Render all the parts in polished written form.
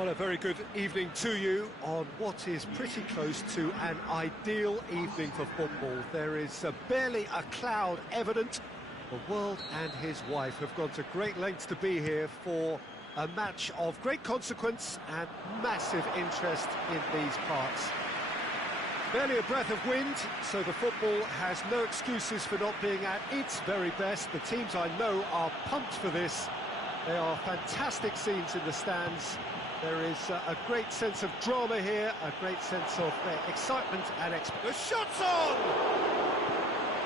Well, a very good evening to you on what is pretty close to an ideal evening for football. There is barely a cloud evident. The world and his wife have gone to great lengths to be here for a match of great consequence and massive interest in these parts. Barely a breath of wind, so the football has no excuses for not being at its very best. The teams I know are pumped for this. There are fantastic scenes in the stands. There is a great sense of drama here, a great sense of excitement and the shot's on!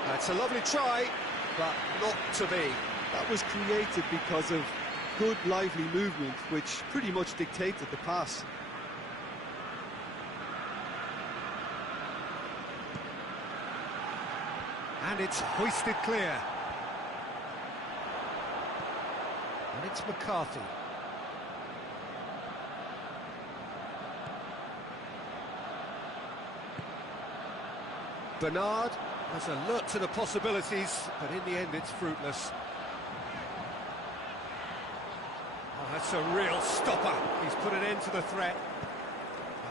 That's a lovely try, but not to be. That was created because of good, lively movement, which pretty much dictated the pass. And it's hoisted clear. And it's McCarthy. Bernard was alert to the possibilities, but in the end it's fruitless. Oh, that's a real stopper. He's put an end to the threat.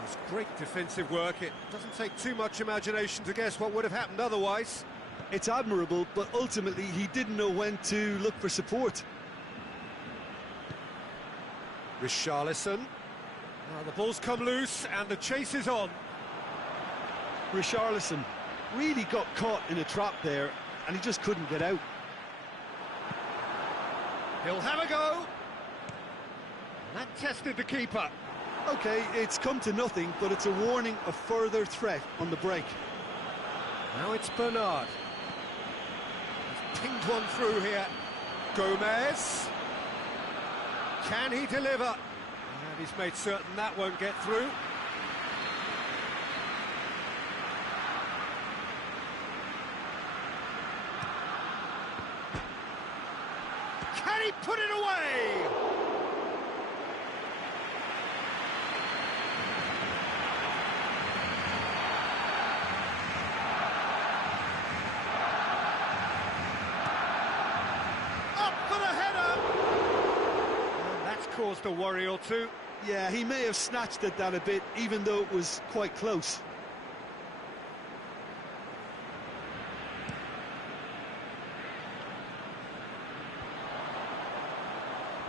That's great defensive work. It doesn't take too much imagination to guess what would have happened otherwise. It's admirable, but ultimately he didn't know when to look for support. Richarlison. Now the ball's come loose and the chase is on. Richarlison really got caught in a trap there, and he just couldn't get out. He'll have a go. That tested the keeper. Okay, it's come to nothing, but it's a warning of further threat on the break. Now it's Bernard. He's pinged one through here. Gomez. Can he deliver? And he's made certain that won't get through. Can he put it away? Up for the header! And that's caused a worry or two. Yeah, he may have snatched at that a bit, even though it was quite close.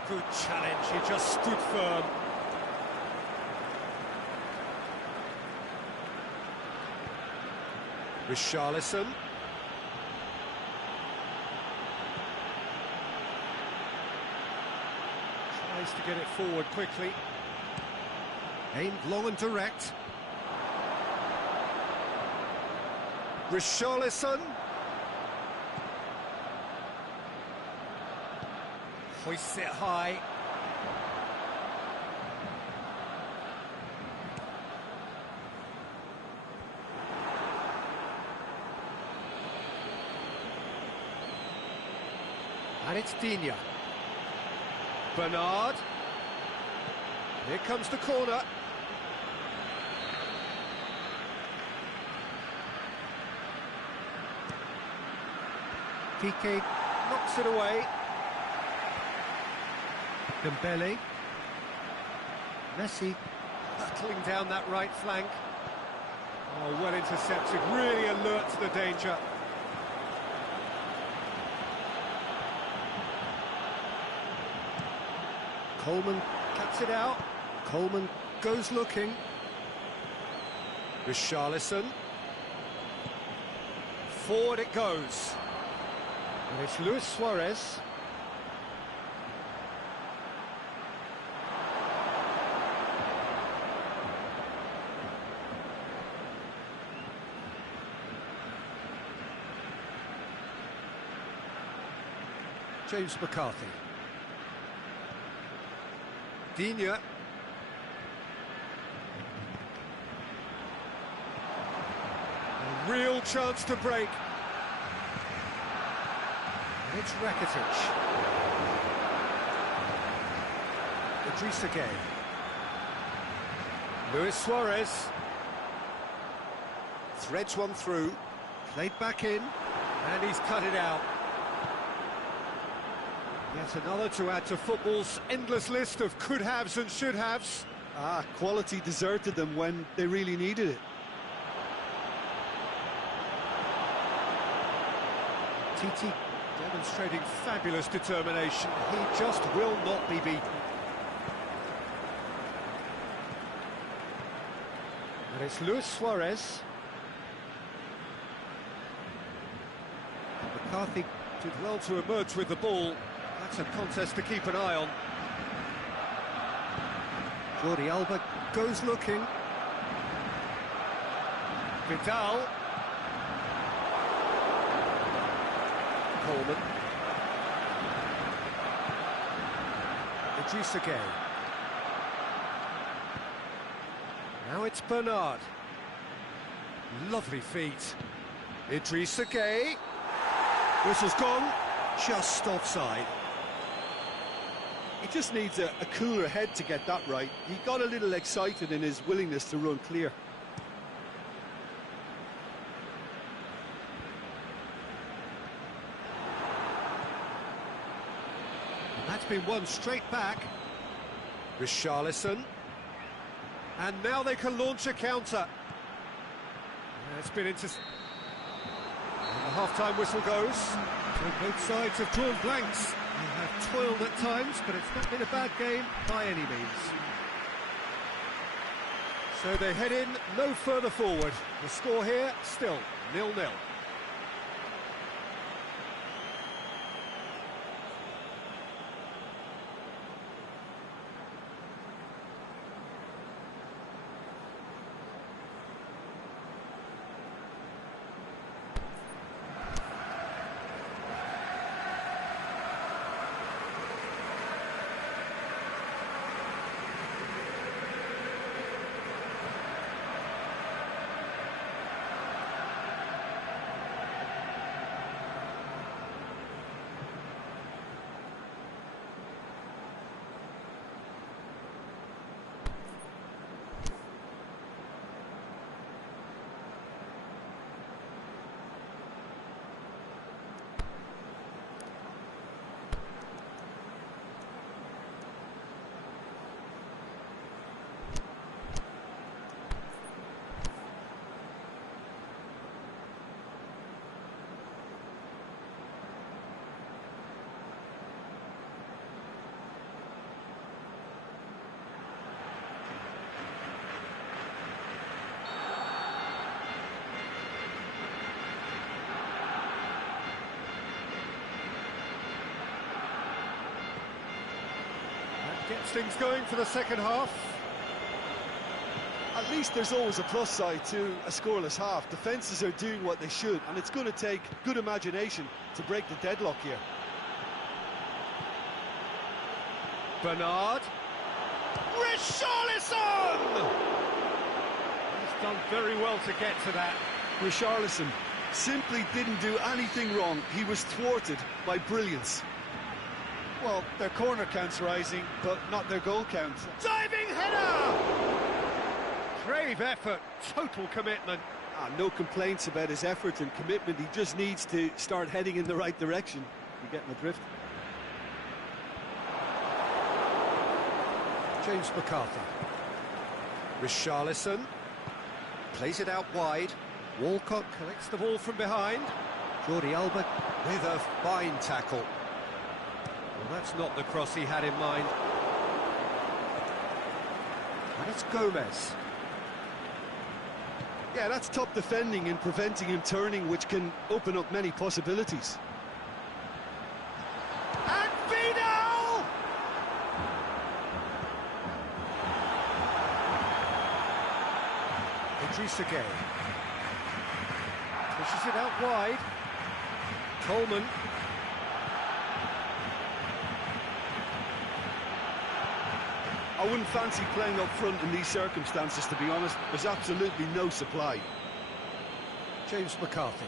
Good challenge, he just stood firm. Richarlison. Tries to get it forward quickly. Aimed long and direct. Richarlison. Hoists it high. And it's Digne. Bernard. Here comes the corner. Piqué knocks it away. Dembele. Messi battling down that right flank. Oh, well intercepted, really alert to the danger. Coleman cuts it out. Coleman goes looking. Richarlison. Forward it goes. And it's Luis Suarez. James McCarthy. Digne. A real chance to break. And it's Rakitic. Idrissa Gueye. Luis Suarez. Threads one through. Played back in. And he's cut it out. Yet another to add to football's endless list of could-haves and should-haves. Quality deserted them when they really needed it. TT demonstrating fabulous determination. He just will not be beaten. And it's Luis Suarez. McCarthy did well to emerge with the ball. That's a contest to keep an eye on. Jordi Alba goes looking. Vidal. Coleman. Idrissa Gueye. Now it's Bernard. Lovely feet. Idrissa Gueye. Whistle's gone. Just offside. He just needs a cooler head to get that right. He got a little excited in his willingness to run clear. That's been won straight back. Richarlison. And now they can launch a counter. It's been into... And the half-time whistle goes. So both sides have drawn blanks. They have toiled at times, but it's not been a bad game by any means. So they head in no further forward. The score here, still 0-0. Gets things going for the second half. At least there's always a plus side to a scoreless half. Defences are doing what they should, and it's going to take good imagination to break the deadlock here. Bernard. Richarlison! He's done very well to get to that. Richarlison simply didn't do anything wrong. He was thwarted by brilliance. Well, their corner count's rising, but not their goal count. Diving header! Brave effort, total commitment. No complaints about his effort and commitment. He just needs to start heading in the right direction. You get my drift? James McArthur. Richarlison plays it out wide. Walcott collects the ball from behind. Jordi Alba with a fine tackle. Well, that's not the cross he had in mind. And it's Gomez. Yeah, that's top defending and preventing him turning, which can open up many possibilities. And Vidal! Idrissa Gueye. Pushes it out wide. Coleman. I wouldn't fancy playing up front in these circumstances, to be honest. There's absolutely no supply. James McCarthy.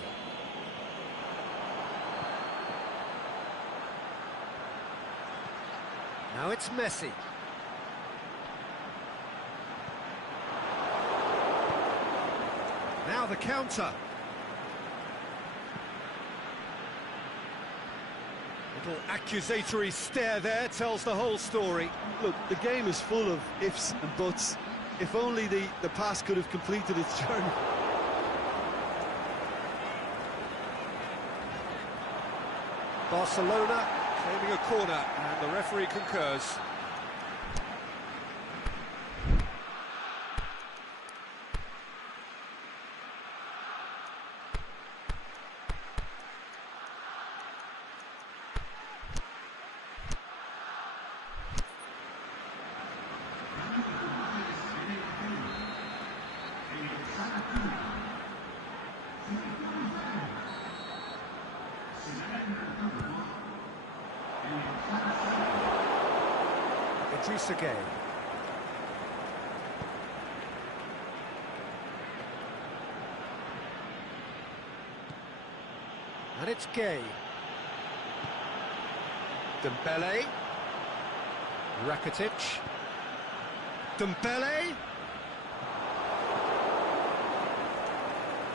Now it's Messi. Now the counter. Little accusatory stare there tells the whole story. Look, the game is full of ifs and buts. If only the pass could have completed its journey. Barcelona claiming a corner, and the referee concurs. Again. And it's Gay. Dembele. Rakitic. Dembele.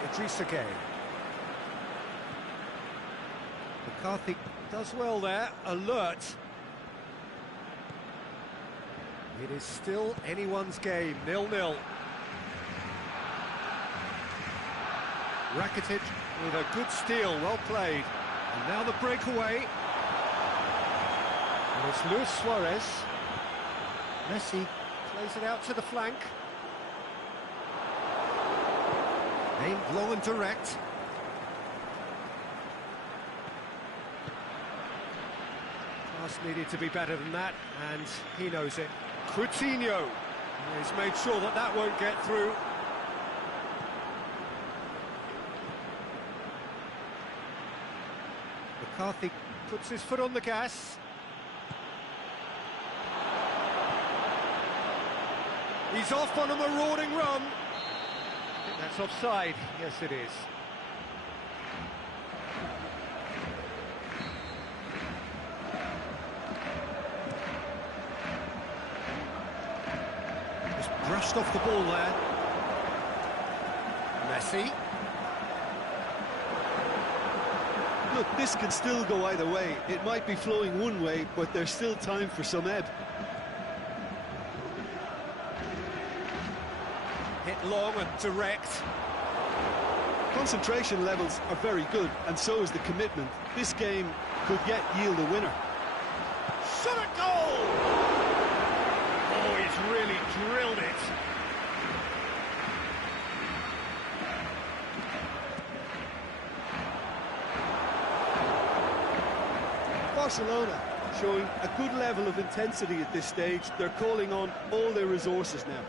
Idrissa Gay. McCarthy does well there, alert. It is still anyone's game, 0-0. Rakitic with a good steal, well played. And now the breakaway. And it's Luis Suarez. Messi plays it out to the flank. Aimed low and direct. Pass needed to be better than that, and he knows it. Coutinho has made sure that that won't get through. McCarthy puts his foot on the gas. He's off on a marauding run. I think that's offside. Yes, it is. Brushed off the ball there. Messi. Look, this can still go either way. It might be flowing one way, but there's still time for some ebb. Hit long and direct. Concentration levels are very good, and so is the commitment. This game could yet yield a winner. Shot at goal! Oh, he's really drilled it. Barcelona showing a good level of intensity at this stage. They're calling on all their resources now.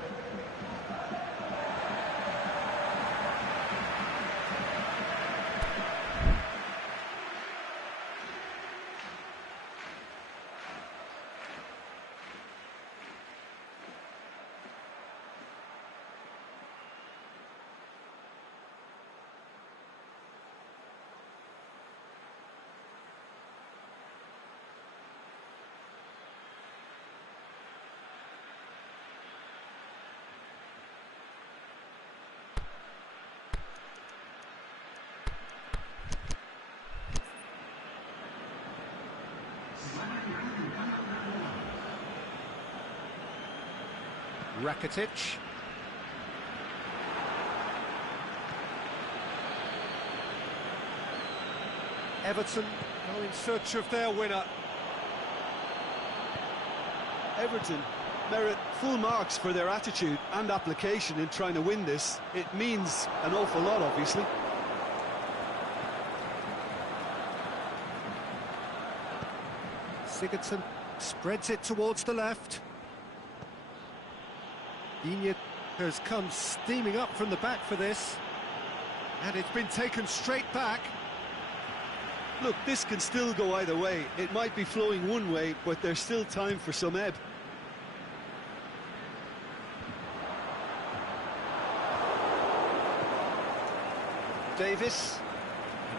Rakitic. Everton are in search of their winner. Everton merit full marks for their attitude and application in trying to win this. It means an awful lot, obviously. Sigurdsson spreads it towards the left. Digne has come steaming up from the back for this, and it's been taken straight back. Look, this can still go either way. It might be flowing one way, but there's still time for some ebb. Davis,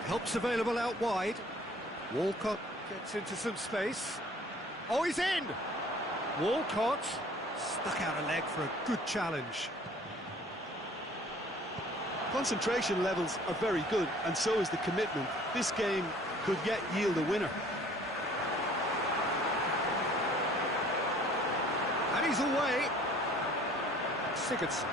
help's available out wide. Walcott gets into some space. Oh, he's in! Walcott stuck out a leg for a good challenge. Concentration levels are very good, and so is the commitment. This game could yet yield a winner. He's away. Sigurdsson.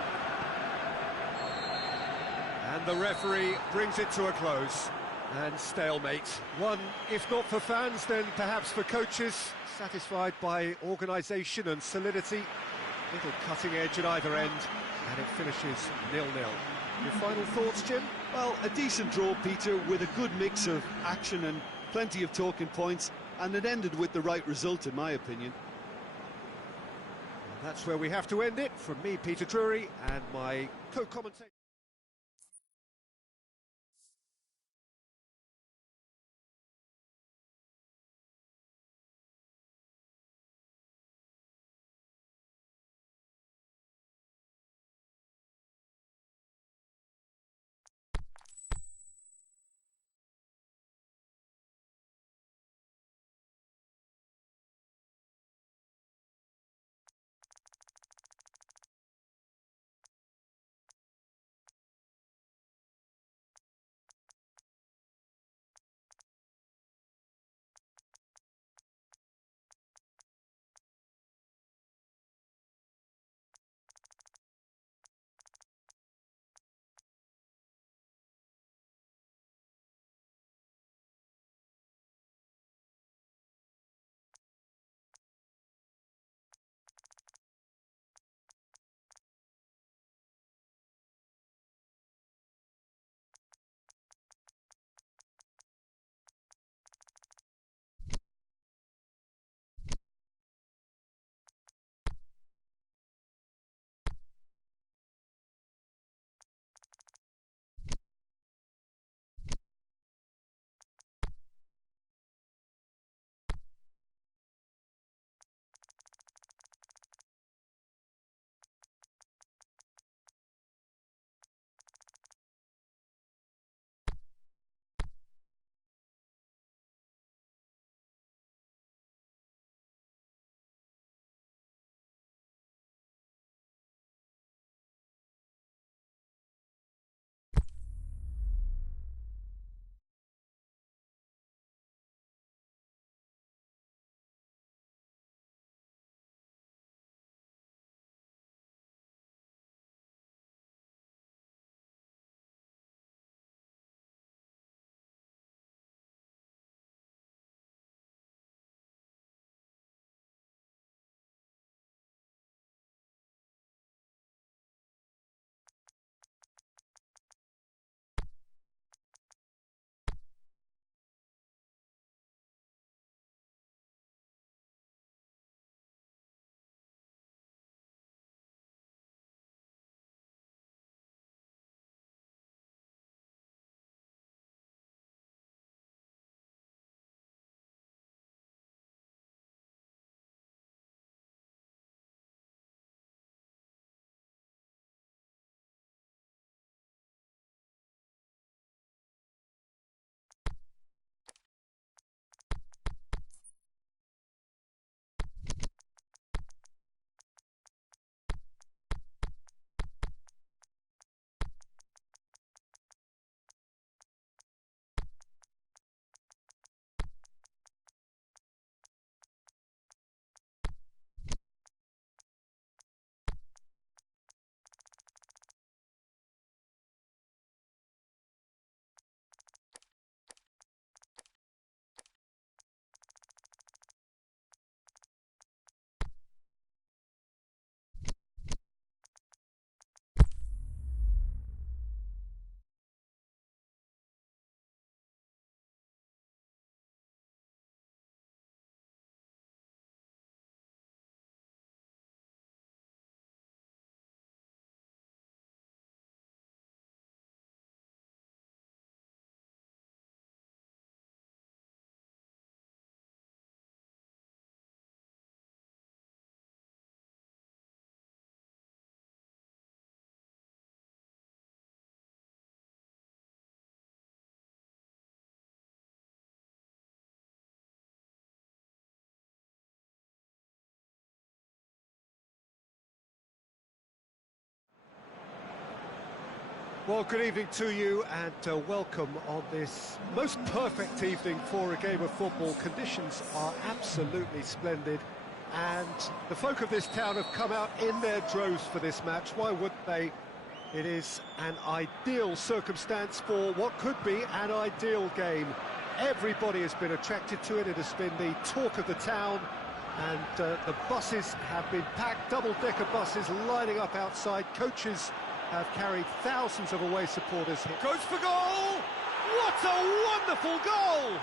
And the referee brings it to a close. And stalemate. One, if not for fans, then perhaps for coaches. Satisfied by organisation and solidity. Little cutting edge at either end. And it finishes 0-0. Your final thoughts, Jim? Well, a decent draw, Peter, with a good mix of action and plenty of talking points, and it ended with the right result, in my opinion. And that's where we have to end it. From me, Peter Drury, and my co-commentator. Well, good evening to you and welcome on this most perfect evening for a game of football. Conditions are absolutely splendid and the folk of this town have come out in their droves for this match. Why wouldn't they? It is an ideal circumstance for what could be an ideal game. Everybody has been attracted to it. It has been the talk of the town, and the buses have been packed, double-decker buses lining up outside. Coaches have carried thousands of away supporters here. Goes for goal! What a wonderful goal!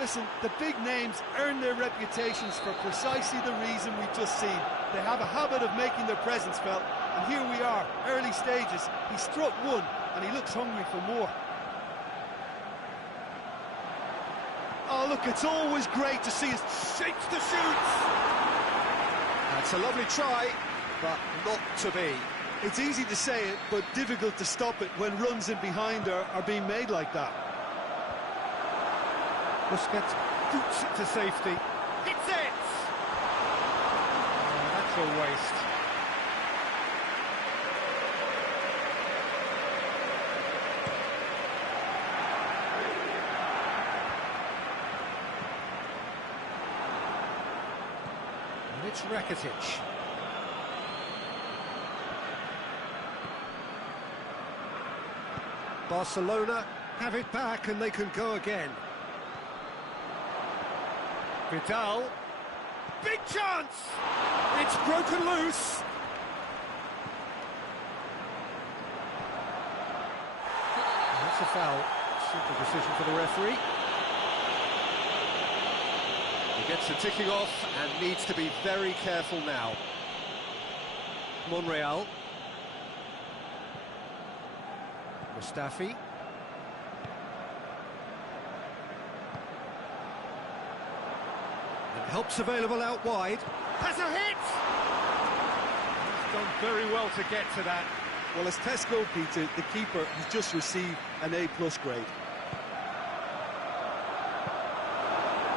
Listen, the big names earn their reputations for precisely the reason we've just seen. They have a habit of making their presence felt, and here we are, early stages. He struck one, and he looks hungry for more. Oh, look, it's always great to see us shapes to shoot. That's a lovely try, but not to be. It's easy to say it, but difficult to stop it when runs in behind are being made like that. Busquets boots it to safety. Hits it! Oh, that's a waste. And it's Rakitic. Barcelona have it back and they can go again. Vidal, big chance! It's broken loose. That's a foul. Simple decision for the referee. He gets the ticking off and needs to be very careful now. Monreal. Mustafi. And help's available out wide. Has a hit! He's done very well to get to that. Well, as Tesco, Peter, the keeper has just received an A+ grade.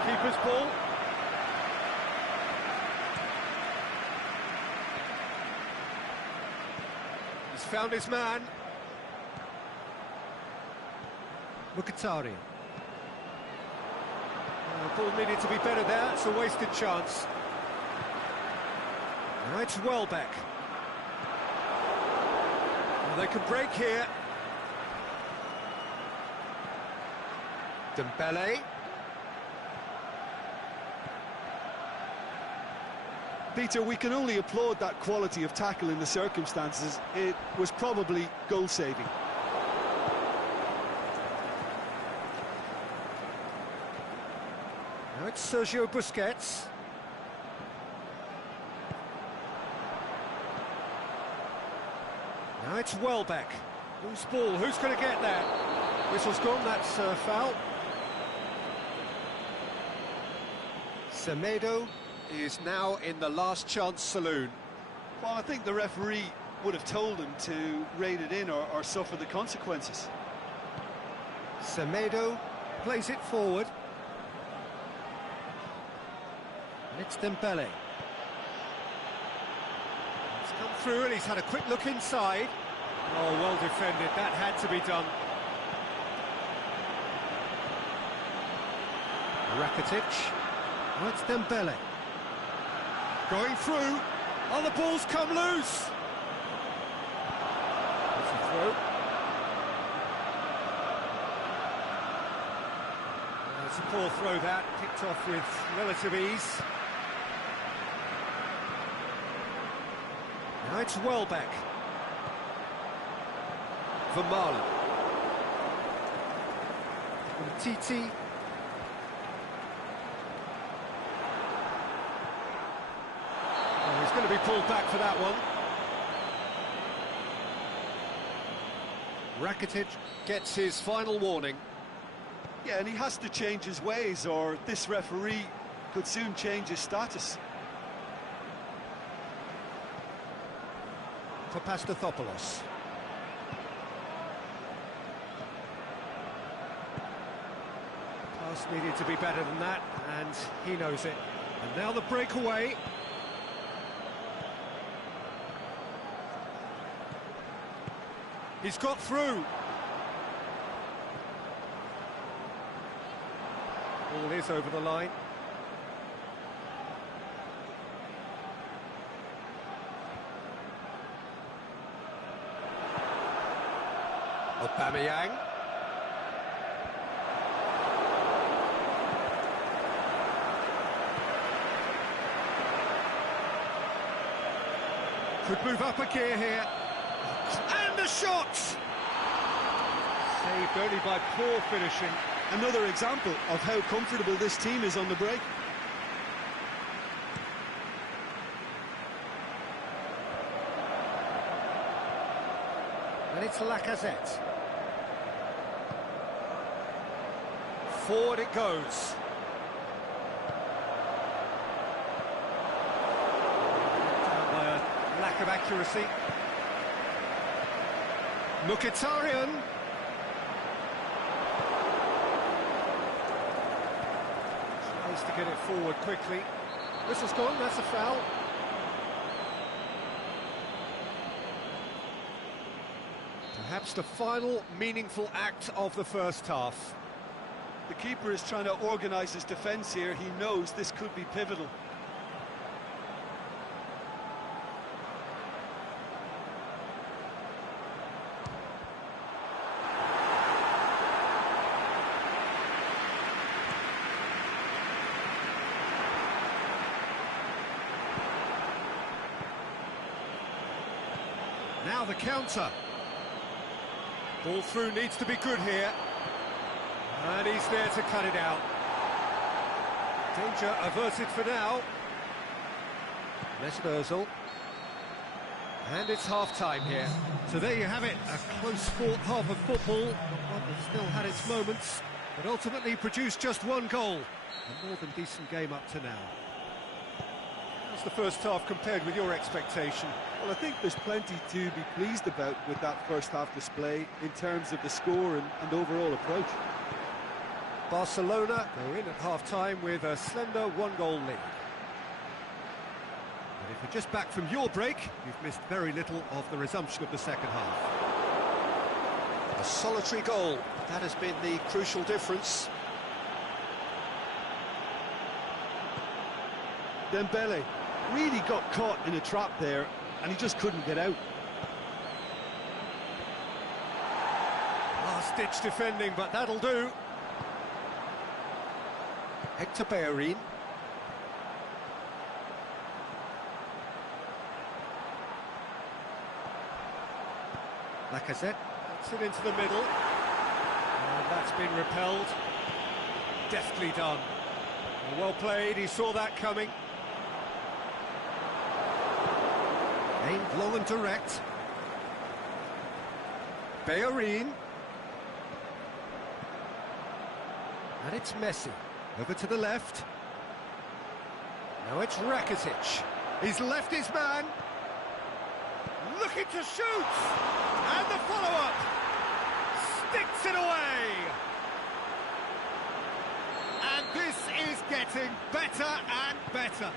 Keeper's ball. He's found his man. Mkhitaryan. The ball needed to be better there, it's a wasted chance. Now it's Welbeck. Well, they can break here. Dembele. Peter, we can only applaud that quality of tackle in the circumstances. It was probably goal-saving. Now it's Sergio Busquets. Now it's Welbeck. Loose ball, who's going to get that? Whistle's gone, that's a foul. Semedo is now in the last chance saloon. Well, I think the referee would have told him to rate it in or suffer the consequences. Semedo plays it forward. And it's Dembele. He's come through and he's had a quick look inside. Oh, well defended, that had to be done. Rakitic. Oh, it's Dembele. Going through. Oh, the ball's come loose. That's a throw. It's a poor throw that, picked off with relative ease. Now it's Welbeck. Vermaelen. Titi. Oh, he's going to be pulled back for that one. Rakitic gets his final warning. Yeah, and he has to change his ways, or this referee could soon change his status. For Pastathopoulos. Pass needed to be better than that, and he knows it. And now the breakaway. He's got through. Ball is over the line. Aubameyang. Could move up a gear here. And the shot! Saved only by poor finishing. Another example of how comfortable this team is on the break. And it's Lacazette. Forward it goes. Down by a lack of accuracy. Mkhitaryan. Tries to get it forward quickly. Whistle's gone, that's a foul. Perhaps the final meaningful act of the first half. The keeper is trying to organise his defence here. He knows this could be pivotal. Now the counter. Ball through needs to be good here. And he's there to cut it out. Danger averted for now. Mesut Ozil. And it's half-time here. So there you have it, a close fought half of football. One that still had its moments, but ultimately produced just one goal. A more than decent game up to now. How's the first half compared with your expectation? Well, I think there's plenty to be pleased about with that first half display in terms of the score and overall approach. Barcelona go in at half-time with a slender one-goal lead. But if you're just back from your break, you've missed very little of the resumption of the second half. A solitary goal, that has been the crucial difference. Dembele really got caught in a trap there, and he just couldn't get out. Last-ditch defending, but that'll do. Hector Bellerin. Lacazette puts it into the middle. And that's been repelled. Deftly done. Well played, he saw that coming. Aimed long and direct. Bellerin. And it's Messi. Over to the left. Now it's Rakitic. He's left his man. Looking to shoot. And the follow-up. Sticks it away. And this is getting better and better.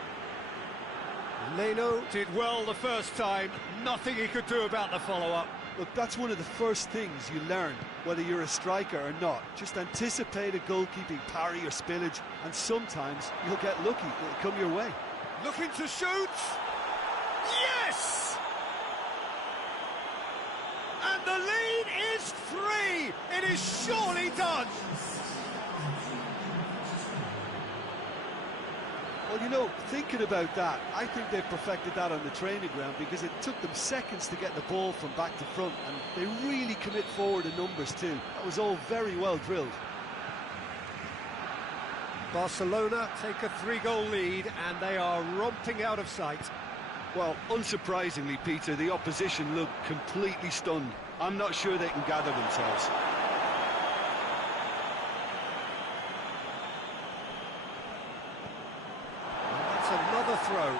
Leno did well the first time. Nothing he could do about the follow-up. Look, that's one of the first things you learn, whether you're a striker or not. Just anticipate a goalkeeping parry or spillage, and sometimes you'll get lucky. It'll come your way. Looking to shoot. Yes! And the lead is 3. It is surely done. Well, you know, thinking about that, I think they've perfected that on the training ground because it took them seconds to get the ball from back to front, and they really commit forward in numbers too. That was all very well drilled. Barcelona take a 3-goal lead, and they are romping out of sight. Well, unsurprisingly, Peter, the opposition look completely stunned. I'm not sure they can gather themselves. Another throw.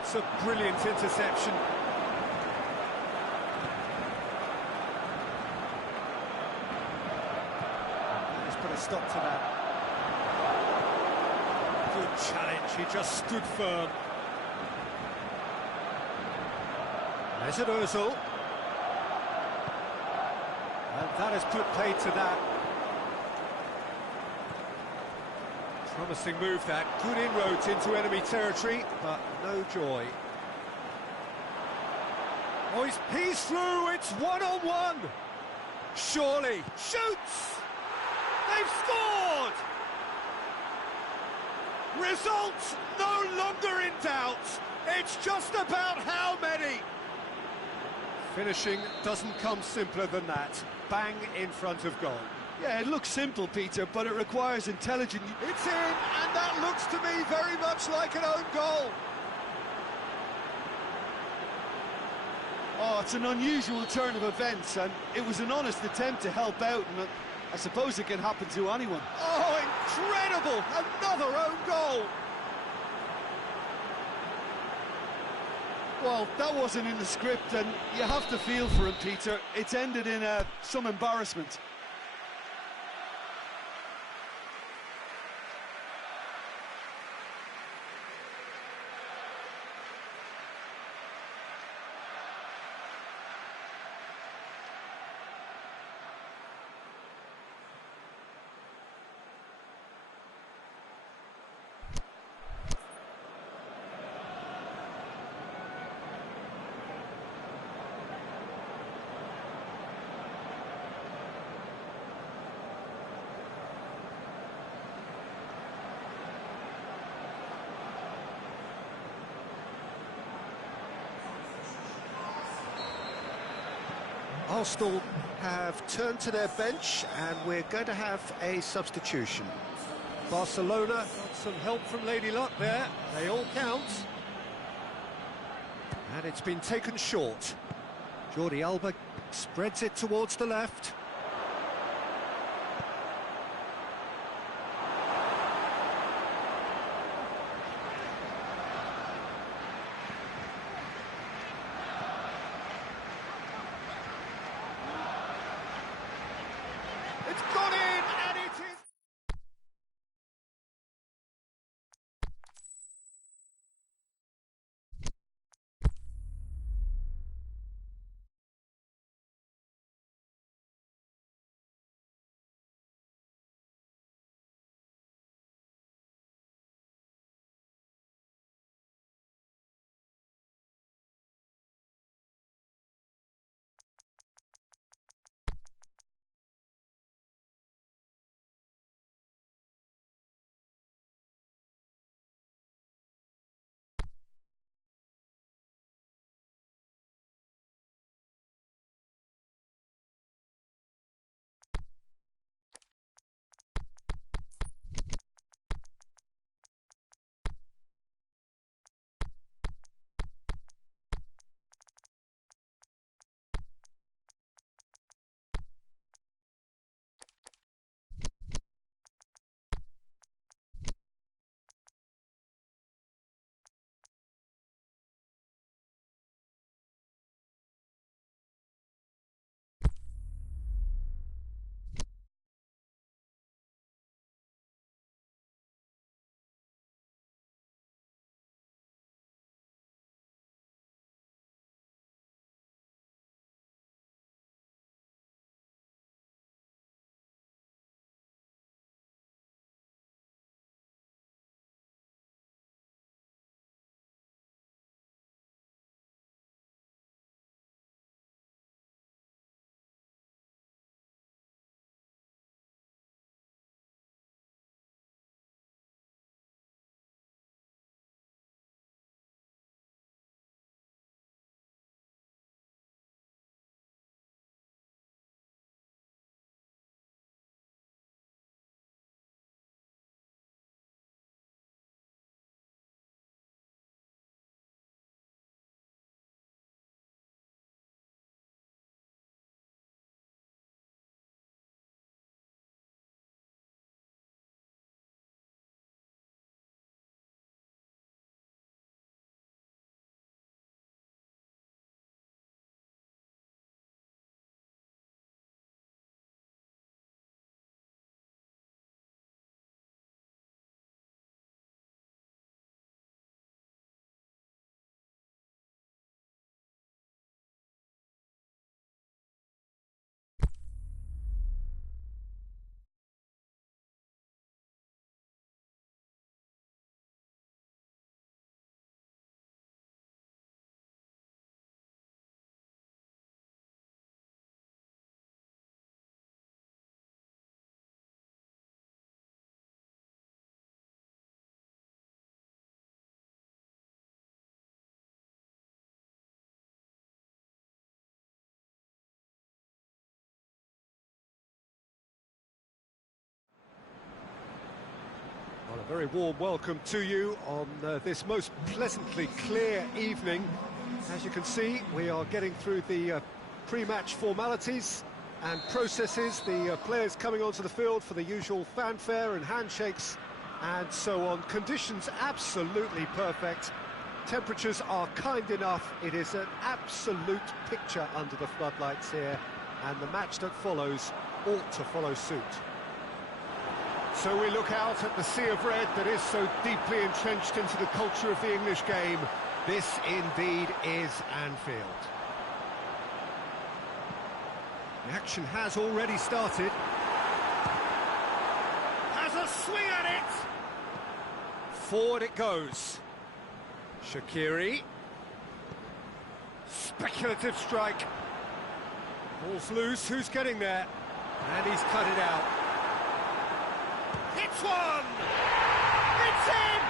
It's a brilliant interception. Let's put a stop to that. Good challenge, he just stood firm. Mesut Ozil. And that has put paid to that. Promising move that, good inroads into enemy territory, but no joy. Oh, he's through, it's one-on-one. Surely, shoots! They've scored! Results no longer in doubt. It's just about how many. Finishing doesn't come simpler than that. Bang in front of goal. Yeah, it looks simple, Peter, but it requires intelligent... It's in, and that looks to me very much like an own goal. Oh, it's an unusual turn of events, and it was an honest attempt to help out, and I suppose it can happen to anyone. Oh, incredible! Another own goal! Well, that wasn't in the script, and you have to feel for him, Peter. It's ended in some embarrassment. Arsenal have turned to their bench and we're going to have a substitution. Barcelona got some help from Lady Luck there, they all count. And it's been taken short. Jordi Alba spreads it towards the left. Very warm welcome to you on this most pleasantly clear evening. As you can see, we are getting through the pre-match formalities and processes, the players coming onto the field for the usual fanfare and handshakes and so on. Conditions absolutely perfect. Temperatures are kind enough. It is an absolute picture under the floodlights here, and the match that follows ought to follow suit. So we look out at the sea of red that is so deeply entrenched into the culture of the English game. This indeed is Anfield. The action has already started. Has a swing at it! Forward it goes. Shaqiri. Speculative strike. Ball's loose, who's getting there? And he's cut it out. It's one! It's in!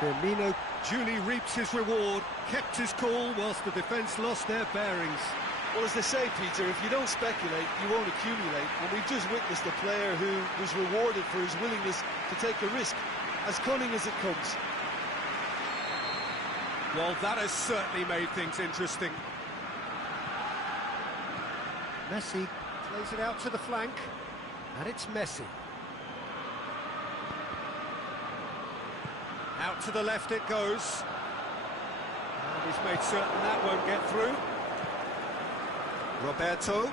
Firmino duly reaps his reward, kept his cool whilst the defence lost their bearings. Well, as they say, Peter, if you don't speculate, you won't accumulate. And we've just witnessed a player who was rewarded for his willingness to take a risk, as cunning as it comes. Well, that has certainly made things interesting. Messi plays it out to the flank, and it's Messi. Out to the left it goes. And he's made certain that won't get through. Roberto.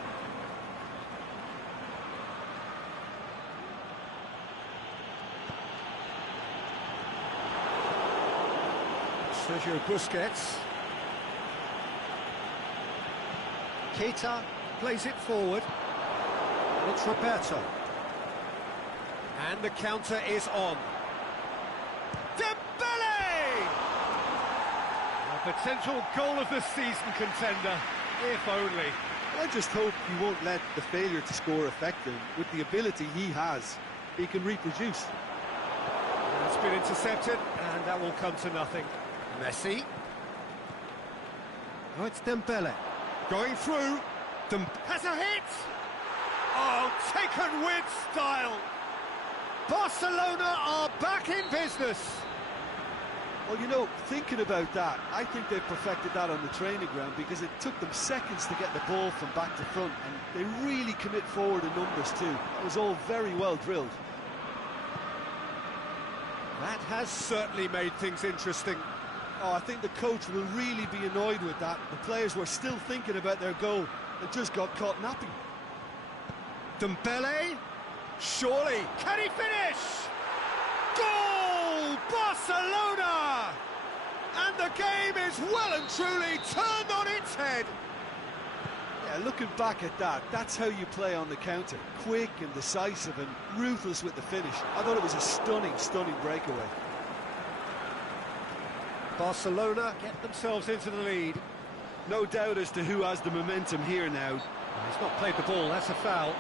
Sergio Busquets. Keita plays it forward. And it's Roberto. And the counter is on. Dembele! A potential goal of the season contender, if only. I just hope he won't let the failure to score affect him. With the ability he has, he can reproduce. It's been intercepted, and that will come to nothing. Messi. Oh, it's Dembele. Going through. Has a hit! Oh, taken with style! Barcelona are back in business! Well, you know, thinking about that, I think they've perfected that on the training ground because it took them seconds to get the ball from back to front, and they really commit forward in numbers too. It was all very well drilled. That has certainly made things interesting. Oh, I think the coach will really be annoyed with that. The players were still thinking about their goal and just got caught napping. Dembele? Surely. Can he finish? Goal! Barcelona! And the game is well and truly turned on its head. Yeah, looking back at that, that's how you play on the counter. Quick and decisive and ruthless with the finish. I thought it was a stunning, stunning breakaway. Barcelona get themselves into the lead. No doubt as to who has the momentum here now. He's not played the ball, that's a foul.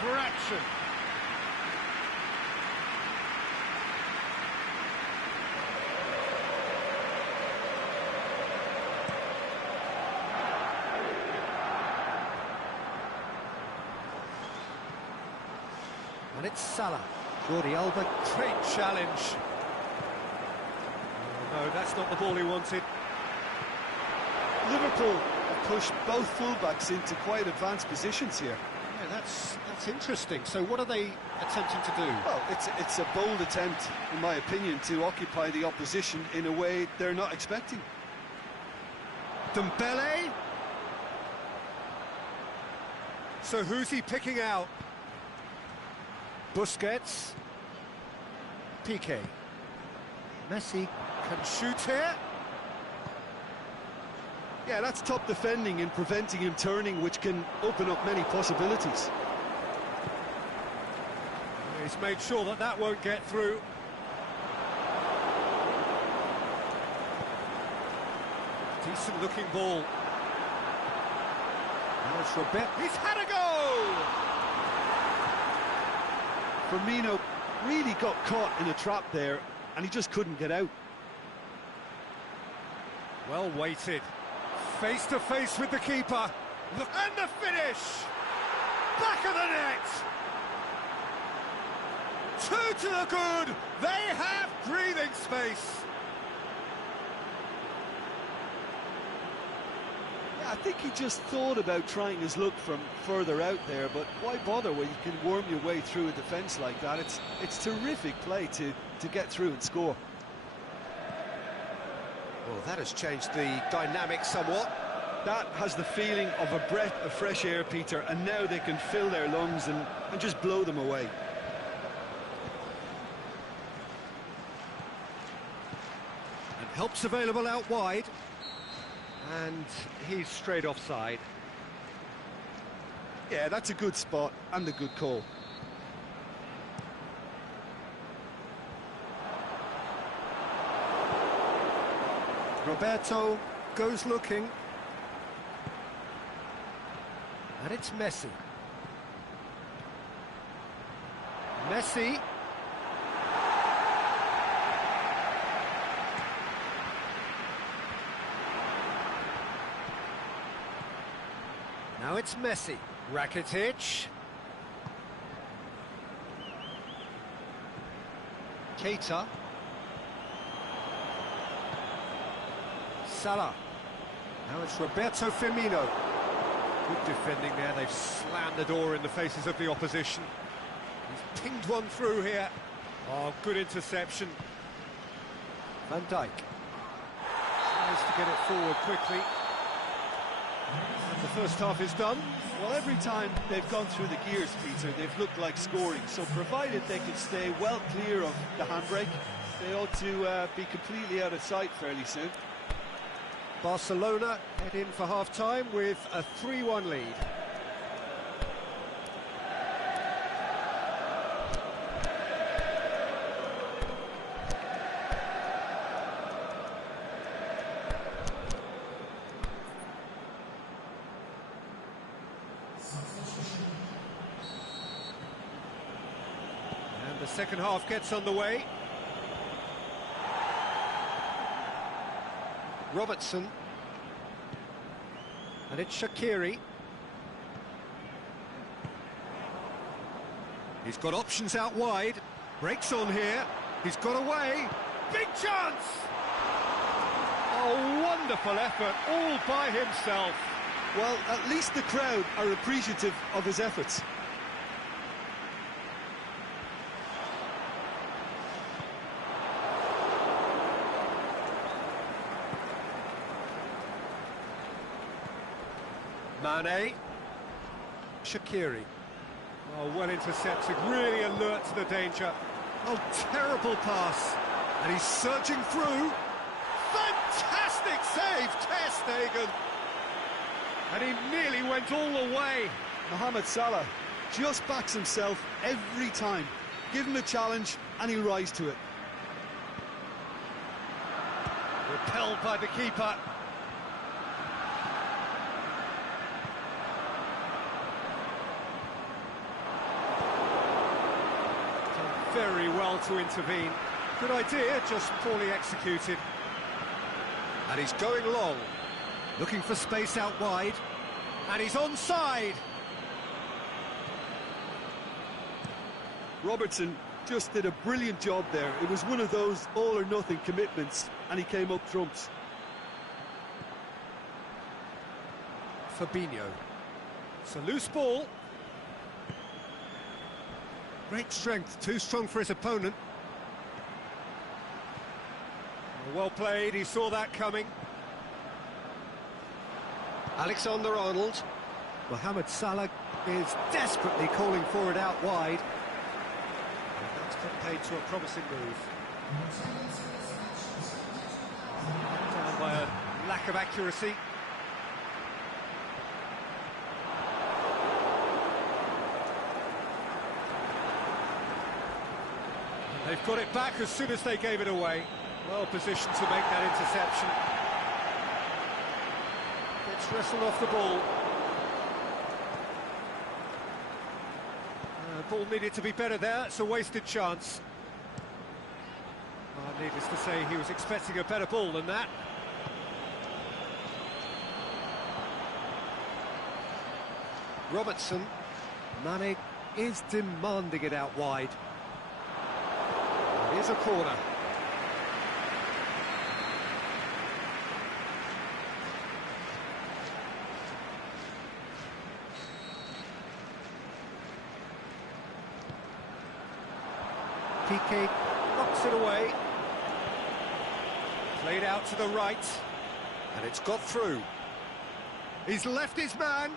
Fraction. And it's Salah. Jordi Alba, great challenge. Oh, no, that's not the ball he wanted. Liverpool have pushed both fullbacks into quite advanced positions here. Yeah, that's interesting. So what are they attempting to do? Well, it's a bold attempt, in my opinion, to occupy the opposition in a way they're not expecting. Dembele. So who's he picking out? Busquets. Piqué. Messi can shoot here. Yeah, that's top defending and preventing him turning, which can open up many possibilities. He's made sure that that won't get through. Decent looking ball. Now it's Robert. He's had a go! Firmino really got caught in a trap there, and he just couldn't get out. Well weighted. Face to face with the keeper. Look, and the finish! Back of the net! Two to the good! They have breathing space! Yeah, I think he just thought about trying his luck from further out there, but why bother when you can worm your way through a defence like that? It's terrific play to get through and score. Well, that has changed the dynamic somewhat. That has the feeling of a breath of fresh air, Peter, and now they can fill their lungs and just blow them away. And help's available out wide. And he's straight offside. Yeah, that's a good spot and a good call. Roberto goes looking. And it's Messi. Messi. Now it's Messi. Rakitic. Keita. Salah. Now it's Roberto Firmino. Good defending there. They've slammed the door in the faces of the opposition. He's pinged one through here. Oh, good interception. Van Dijk. Tries to get it forward quickly. And the first half is done. Well, every time they've gone through the gears, Peter, they've looked like scoring. So provided they can stay well clear of the handbrake, they ought to be completely out of sight fairly soon. Barcelona head in for half-time with a 3-1 lead. And the second half gets underway. Robertson, and it's Shaqiri. He's got options out wide, breaks on here, he's got away, big chance! Oh, wonderful effort, all by himself. Well, at least the crowd are appreciative of his efforts. Mane, Shaqiri. Oh, well intercepted, really alert to the danger. Oh, terrible pass. And he's surging through. Fantastic save, Ter Stegen. And he nearly went all the way. Mohamed Salah just backs himself every time. Give him a challenge and he'll rise to it. Repelled by the keeper. Very well to intervene. Good idea, just poorly executed. And he's going long, looking for space out wide, and he's onside. Robertson just did a brilliant job there. It was one of those all-or-nothing commitments, and he came up trumps. Fabinho. It's a loose ball. Great strength, too strong for his opponent. Well played, he saw that coming. Alexander-Arnold. Mohamed Salah is desperately calling for it out wide. And that's compared to a promising move. Down by a lack of accuracy. They've got it back as soon as they gave it away. Well positioned to make that interception. Gets wrestled off the ball. Ball needed to be better there, it's a wasted chance. Needless to say, he was expecting a better ball than that. Robertson. Mane is demanding it out wide. Here's a corner. Piqué knocks it away. Played out to the right. And it's got through. He's left his man.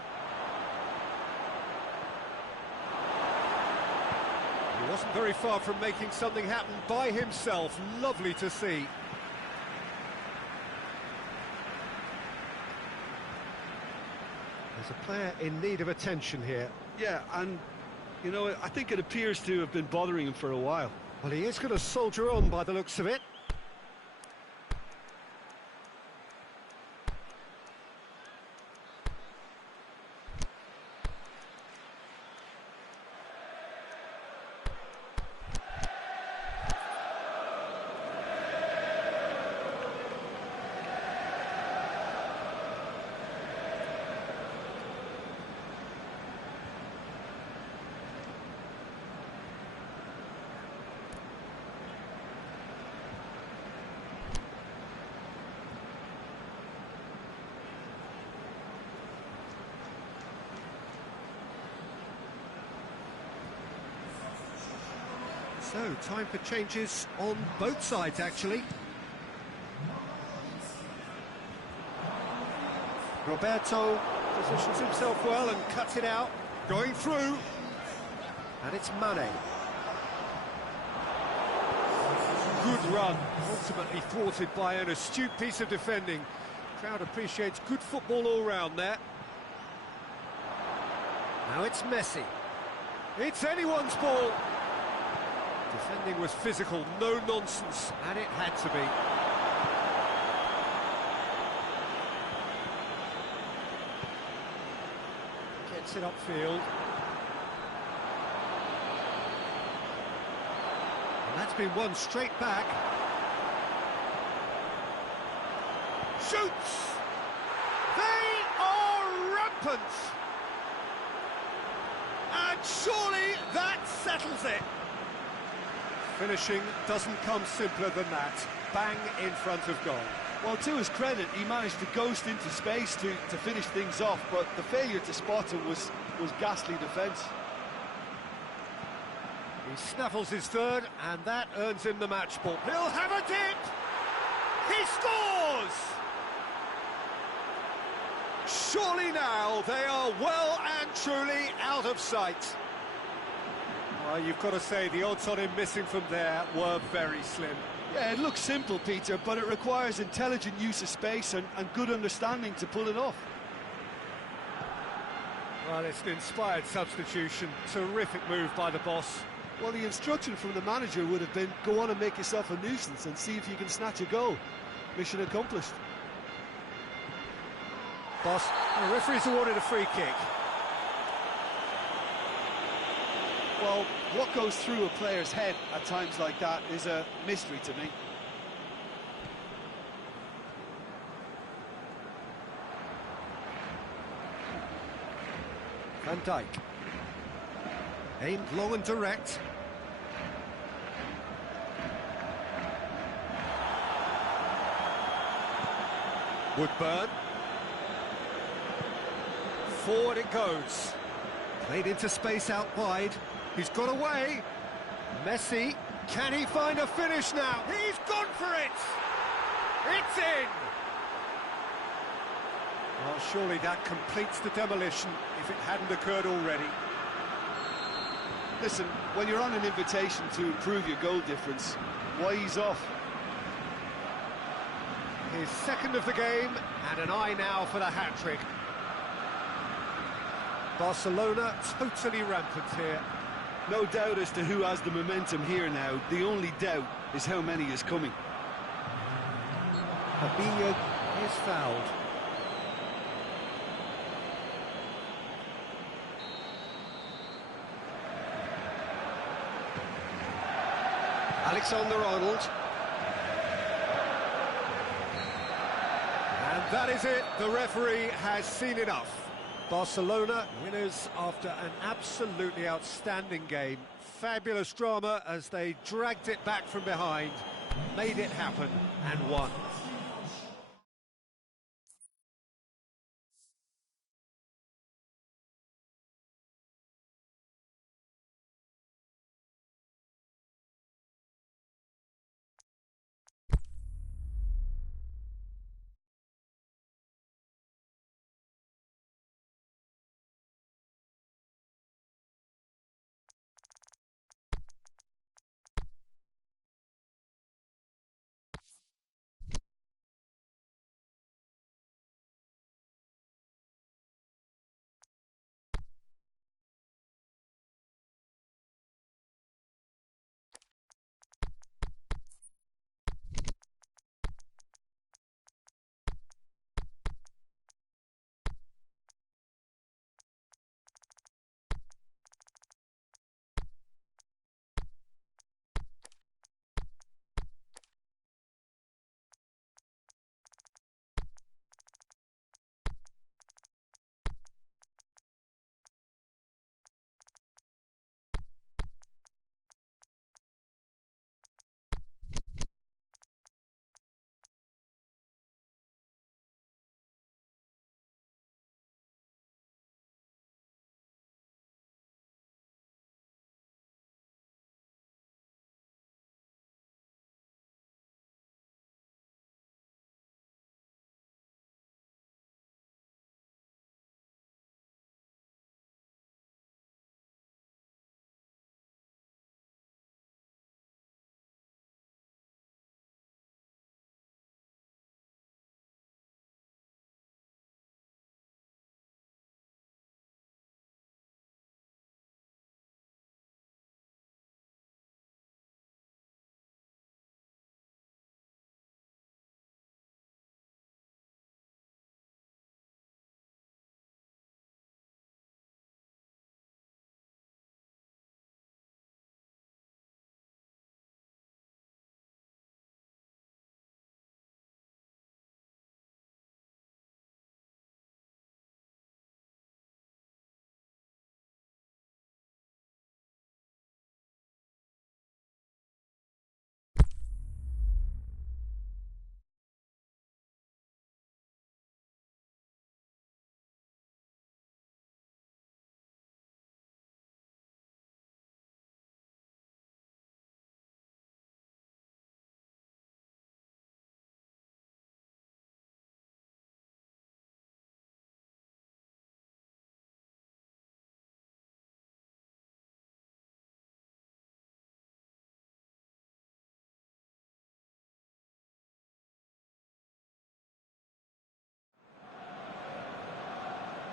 He wasn't very far from making something happen by himself. Lovely to see. There's a player in need of attention here. Yeah, and, you know, I think it appears to have been bothering him for a while. Well, he is going to soldier on by the looks of it. So, time for changes on both sides, actually. Roberto positions himself well and cuts it out. Going through. And it's Mane. Good run. Ultimately thwarted by an astute piece of defending. Crowd appreciates good football all round there. Now it's Messi. It's anyone's ball. Defending was physical, no nonsense, and it had to be. Gets it upfield. And that's been won straight back. Shoots! They are rampant! And surely that settles it. Finishing doesn't come simpler than that. Bang in front of goal. Well, to his credit, he managed to ghost into space to finish things off, but the failure to spot him was ghastly defence. He snaffles his third, and that earns him the match ball. He'll have a dip! He scores! Surely now they are well and truly out of sight. Well, you've got to say, the odds on him missing from there were very slim. Yeah, it looks simple, Peter, but it requires intelligent use of space and good understanding to pull it off. Well, it's an inspired substitution. Terrific move by the boss. Well, the instruction from the manager would have been, go on and make yourself a nuisance and see if you can snatch a goal. Mission accomplished. Boss, the referee's awarded a free kick. Well, what goes through a player's head at times like that is a mystery to me. Van Dijk. Aimed long and direct. Woodburn. Forward it goes. Played into space out wide. He's got away. Messi, can he find a finish now? He's gone for it! It's in! Well, surely that completes the demolition if it hadn't occurred already. Listen, when you're on an invitation to improve your goal difference, why ease off? His second of the game, and an eye now for the hat-trick. Barcelona totally rampant here. No doubt as to who has the momentum here now. The only doubt is how many is coming. Fabinho is fouled. Alexander-Arnold. And that is it. The referee has seen enough. Barcelona winners after an absolutely outstanding game. Fabulous drama as they dragged it back from behind, made it happen and won.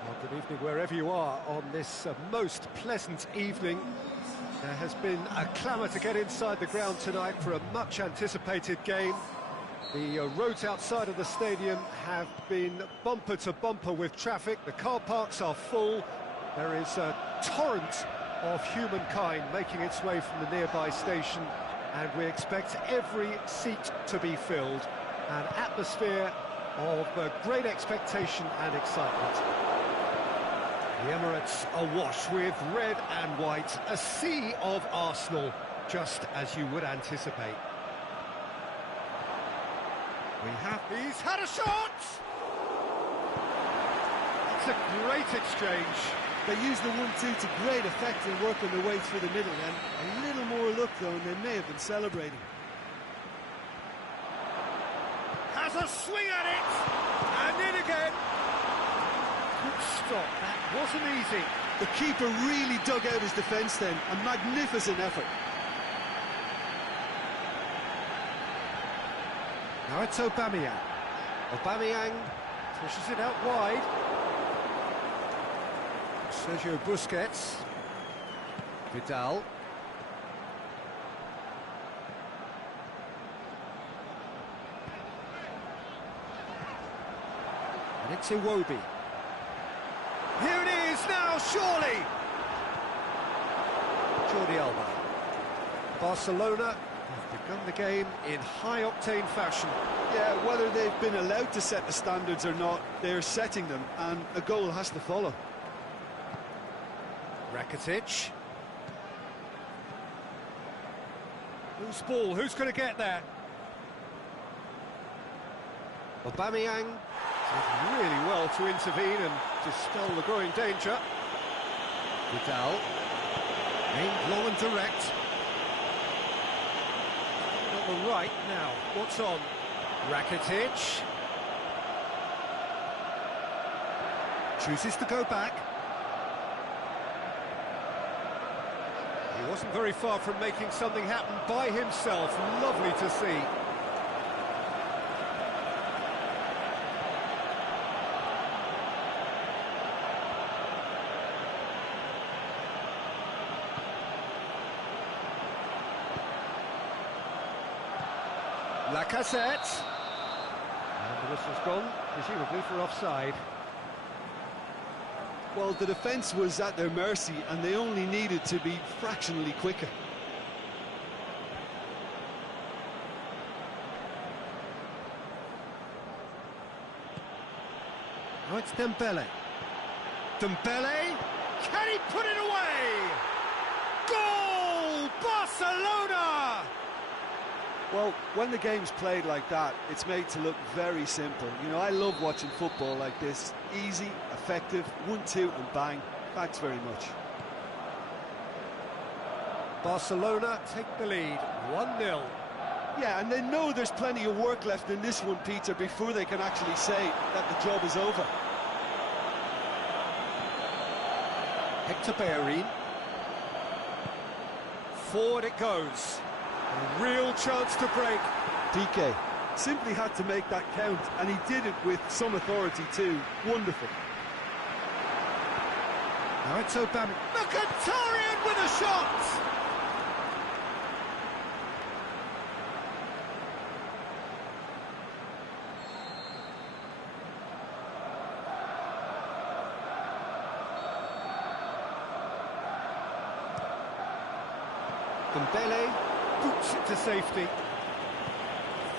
Well, good evening wherever you are on this most pleasant evening. There has been a clamour to get inside the ground tonight for a much anticipated game. The roads outside of the stadium have been bumper to bumper with traffic. The car parks are full. There is a torrent of humankind making its way from the nearby station, and we expect every seat to be filled. An atmosphere of great expectation and excitement. The Emirates awash with red and white, a sea of Arsenal, just as you would anticipate. He's had a shot! It's a great exchange. They use the 1-2 to great effect in working their way through the middle, and a little more luck though, and they may have been celebrating. Has a swing at it, and in again. Good stop, that wasn't easy. The keeper really dug out his defence then, a magnificent effort. Now it's Aubameyang. Aubameyang pushes it out wide. Sergio Busquets. Vidal. And it's Iwobi. Here it is now, surely! Jordi Alba. Barcelona have begun the game in high-octane fashion. Yeah, whether they've been allowed to set the standards or not, they're setting them, and a goal has to follow. Rakitic. Loose ball, who's going to get there? Aubameyang did really well to intervene and dispel the growing danger. Vidal, aimed low and direct. On the right now, what's on? Rakitic. Chooses to go back. He wasn't very far from making something happen by himself. Lovely to see. Lacazette. And the whistle's gone, presumably for offside. Well, the defence was at their mercy, and they only needed to be fractionally quicker. Now it's Dembele. Dembele, can he put it away? Goal! Barcelona! Well, when the game's played like that, it's made to look very simple. You know, I love watching football like this. Easy, effective, 1-2 and bang. Thanks very much. Barcelona take the lead, 1-0. Yeah, and they know there's plenty of work left in this one, Peter, before they can actually say that the job is over. Hector Bellerin. Forward it goes. A real chance to break. PK simply had to make that count, and he did it with some authority too. Wonderful. Now it's Aubameyang. Mkhitaryan with a shot! Dembele boots it to safety.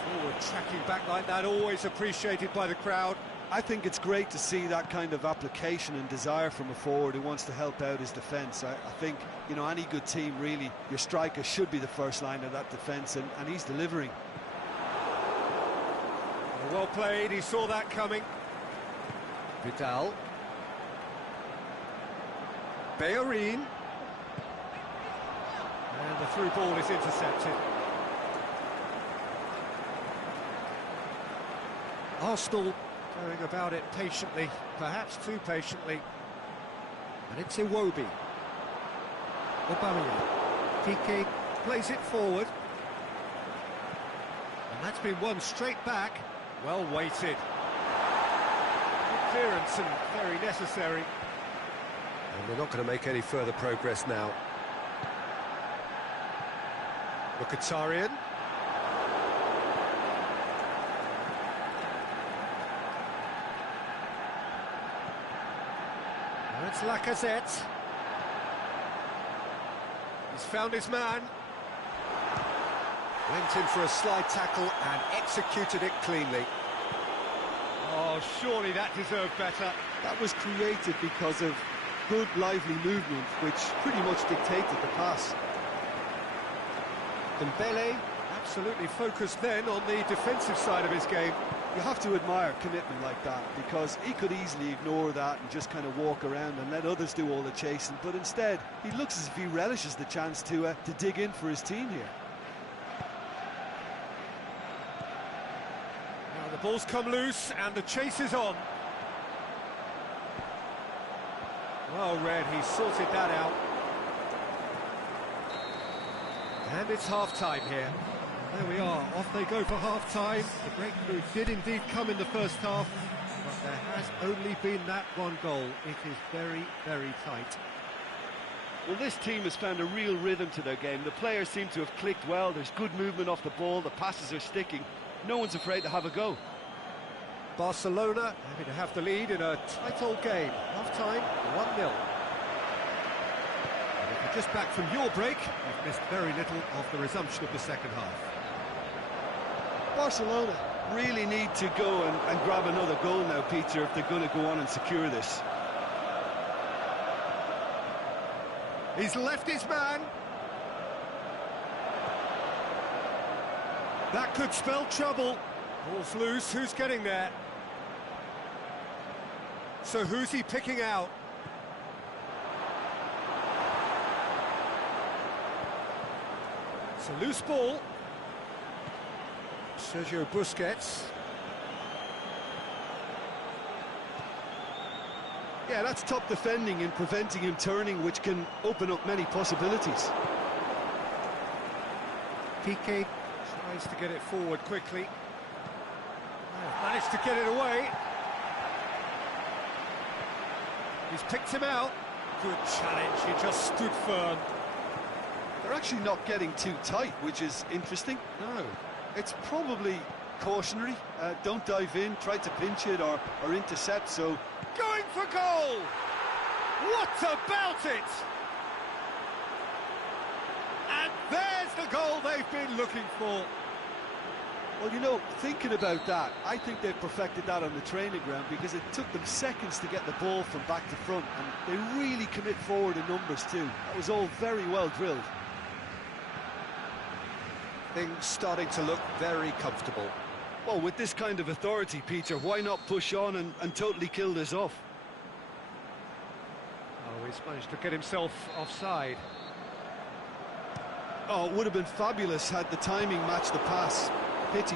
Forward tracking back like that, always appreciated by the crowd. I think it's great to see that kind of application and desire from a forward who wants to help out his defence. I think, you know, any good team, really, your striker should be the first line of that defence, and he's delivering. Well played, he saw that coming. Vidal. Bellerin. And the through ball is intercepted. Arsenal going about it patiently, perhaps too patiently. And it's Iwobi. Aubameyang. PK plays it forward. And that's been won straight back. Well weighted. Good clearance and very necessary. And they're not going to make any further progress now. Mkhitaryan. Now it's Lacazette. He's found his man. Went in for a slide tackle and executed it cleanly. Oh, surely that deserved better. That was created because of good, lively movement, which pretty much dictated the pass. Dembele absolutely focused then on the defensive side of his game. You have to admire commitment like that, because he could easily ignore that and just kind of walk around and let others do all the chasing, but instead he looks as if he relishes the chance to dig in for his team here. Now the ball's come loose and the chase is on. Well read, he sorted that out. And it's half-time here. There we are, off they go for half-time. The breakthrough did indeed come in the first half, but there has only been that one goal. It is very, very tight. Well, this team has found a real rhythm to their game. The players seem to have clicked well. There's good movement off the ball. The passes are sticking. No one's afraid to have a go. Barcelona having to have the lead in a tight old game. Half-time, 1-0. And if you're just back from your break, you've missed very little of the resumption of the second half. Barcelona really need to go and grab another goal now, Peter, if they're going to go on and secure this. He's left his man. That could spell trouble. Ball's loose, who's getting there? So who's he picking out? It's a loose ball. Sergio Busquets. Yeah, that's top defending and preventing him turning, which can open up many possibilities. Piqué tries to get it forward quickly. Managed to get it away. He's picked him out. Good challenge, he just stood firm. They're actually not getting too tight, which is interesting. No. It's probably cautionary. Don't dive in, try to pinch it or intercept, so... Going for goal! What about it? And there's the goal they've been looking for. Well, you know, thinking about that, I think they've perfected that on the training ground because it took them seconds to get the ball from back to front, and they really commit forward in numbers too. That was all very well drilled. Things starting to look very comfortable. Well, with this kind of authority, Peter, why not push on and totally kill this off? Oh, he's managed to get himself offside. Oh, it would have been fabulous had the timing matched the pass. Pity.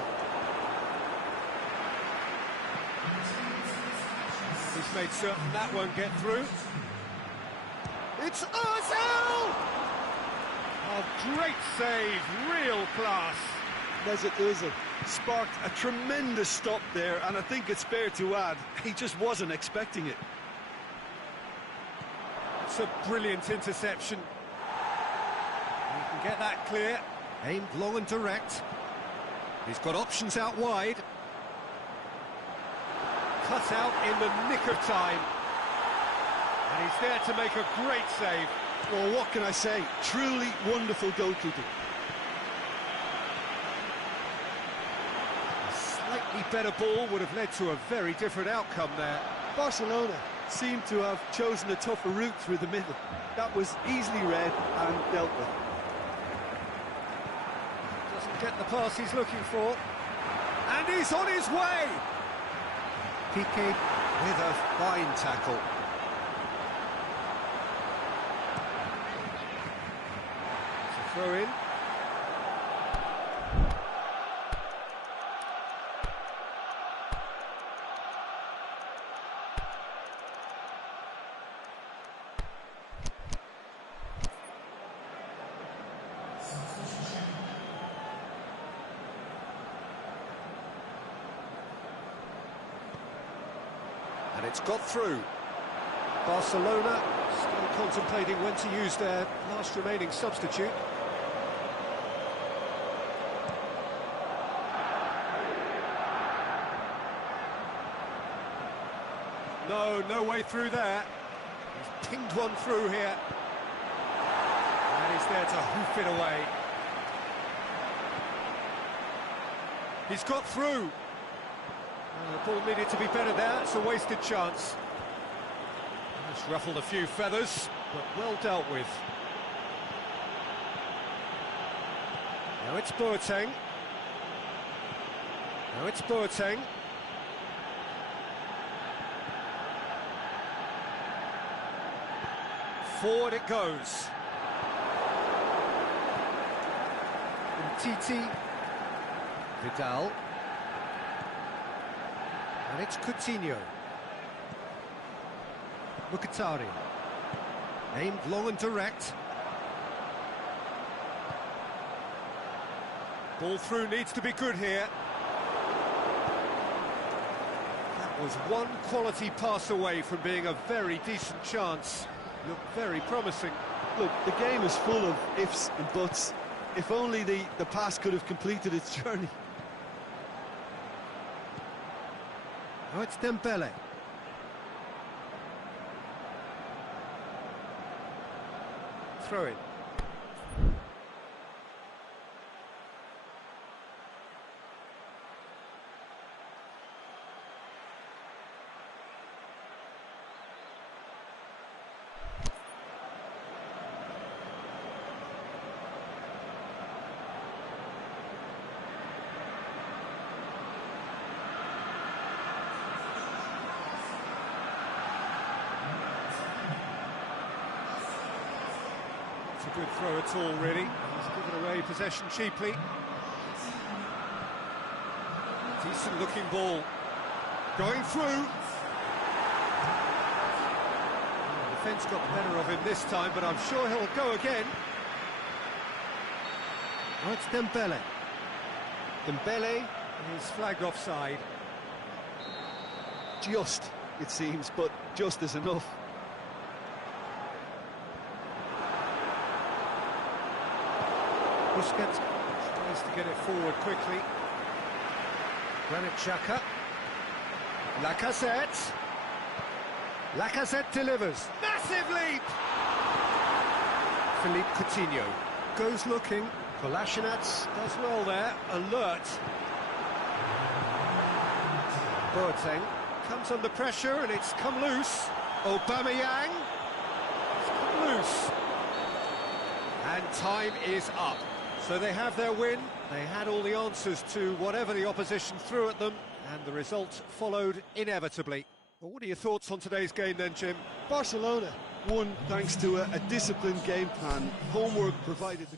He's made certain that won't get through. It's Ozil! A great save, real class. Mesut Ozil sparked a tremendous stop there, and I think it's fair to add, he just wasn't expecting it. It's a brilliant interception. He can get that clear. Aimed long and direct. He's got options out wide. Cut out in the nick of time. And he's there to make a great save. Well, what can I say? Truly wonderful goalkeeping. A slightly better ball would have led to a very different outcome there. Barcelona seemed to have chosen a tougher route through the middle. That was easily read and dealt with. Doesn't get the pass he's looking for. And he's on his way! Piqué with a fine tackle. It's a throw in. And it's got through. Barcelona still contemplating when to use their last remaining substitute. No way through there. He's pinged one through here. And he's there to hoof it away. He's got through. The ball needed to be better there, it's a wasted chance. It's ruffled a few feathers, but well dealt with. Now it's Boateng. Now it's Boateng. Forward it goes. Titi. Vidal. And it's Coutinho. Mkhitaryan. Aimed long and direct. Ball through needs to be good here. That was one quality pass away from being a very decent chance. look very promising. Look, the game is full of ifs and buts. If only the pass could have completed its journey. Now it's Dembele. Throw it. It's a good throw at all, really. He's given away possession cheaply. Decent looking ball. Going through. The defence got the better of him this time, but I'm sure he'll go again. Oh, it's Dembele. Dembele is flagged offside. Just, it seems, but just is enough. Busquets tries to get it forward quickly. Granit Xhaka. Lacazette. Lacazette delivers. Massive leap! Philippe Coutinho goes looking. Kolasinac does well there. Alert. Boateng comes under pressure and it's come loose. Aubameyang. It's come loose. And time is up. So they have their win. They had all the answers to whatever the opposition threw at them, and the result followed inevitably. Well, what are your thoughts on today's game then, Jim? Barcelona won thanks to a disciplined game plan. Homework provided the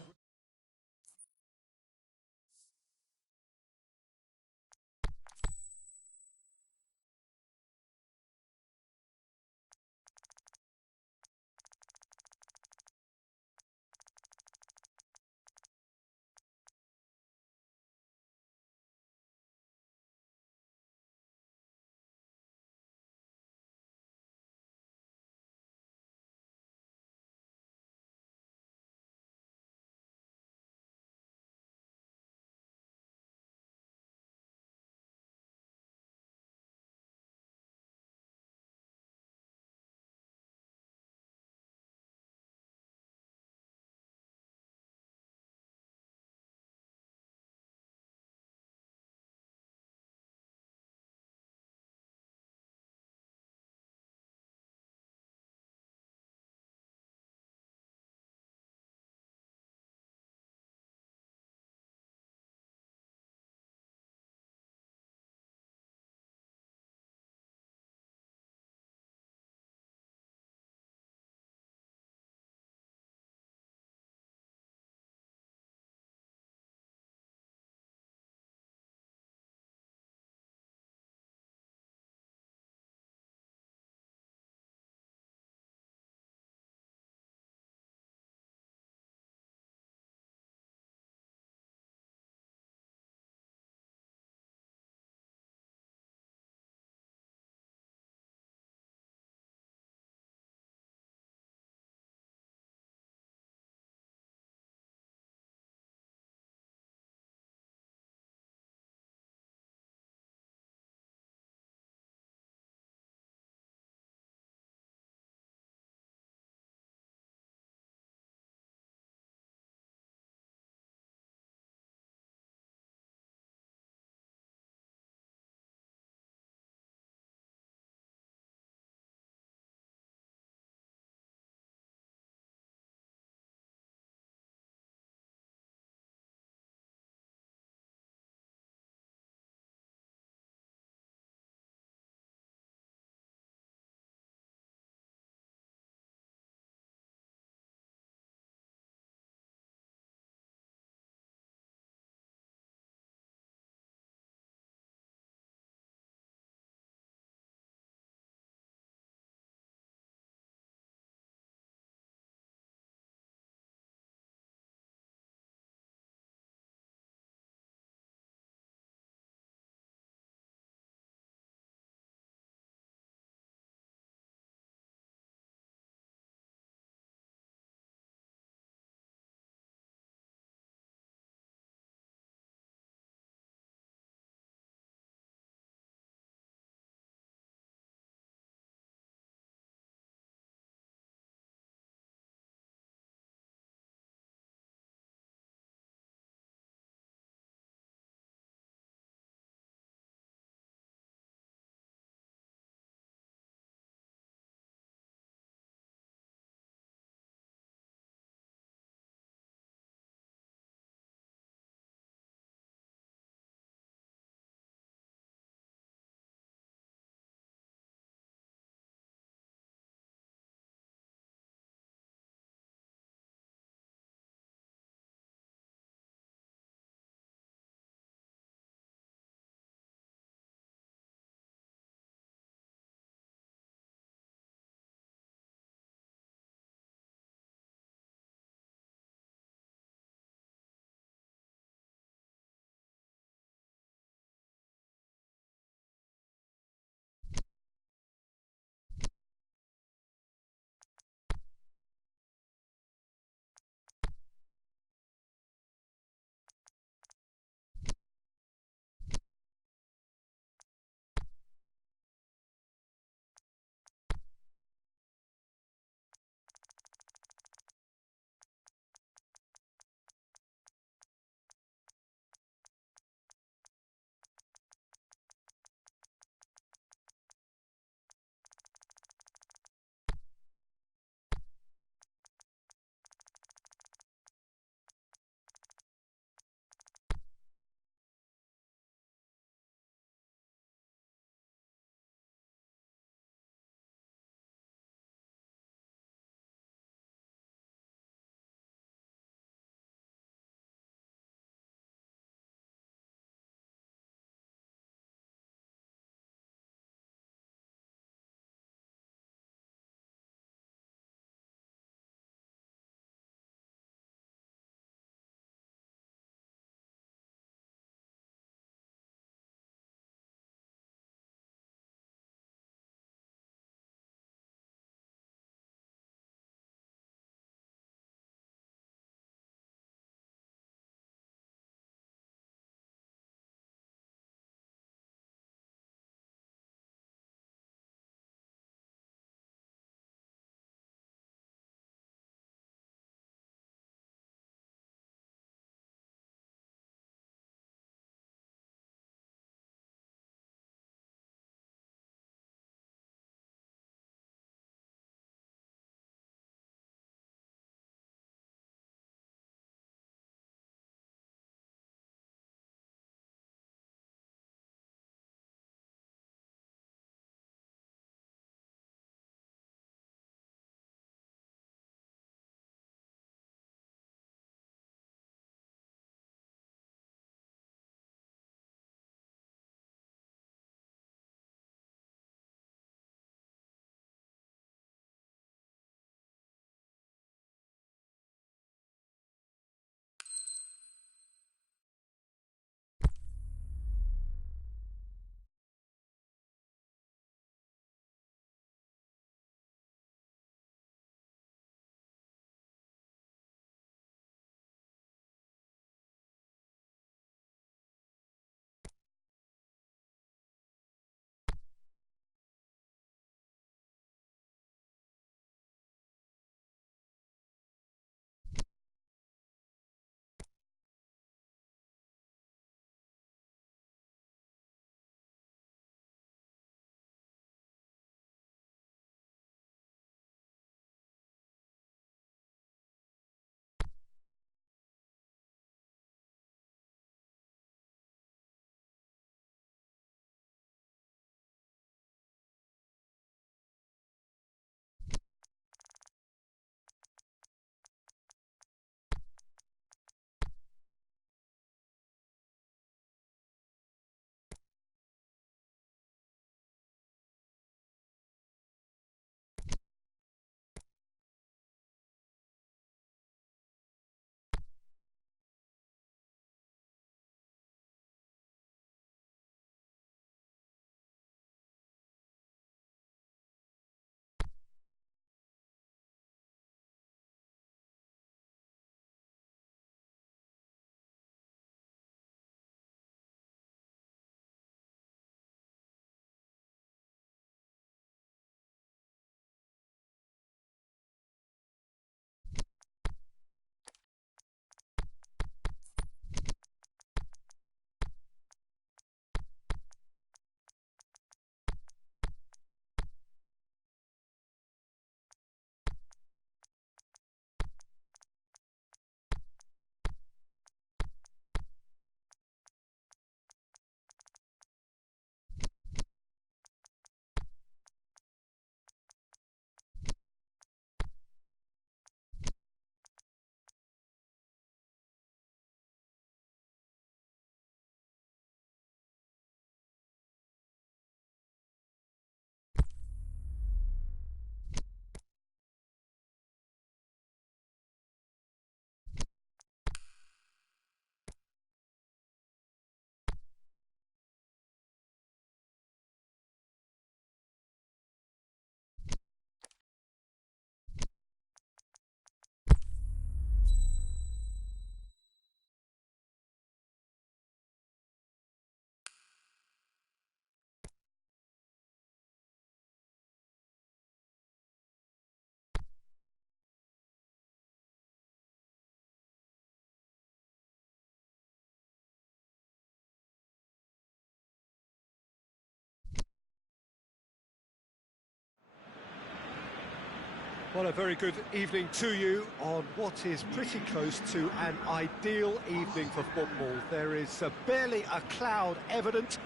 Well, a very good evening to you on what is pretty close to an ideal evening for football. There is barely a cloud evident.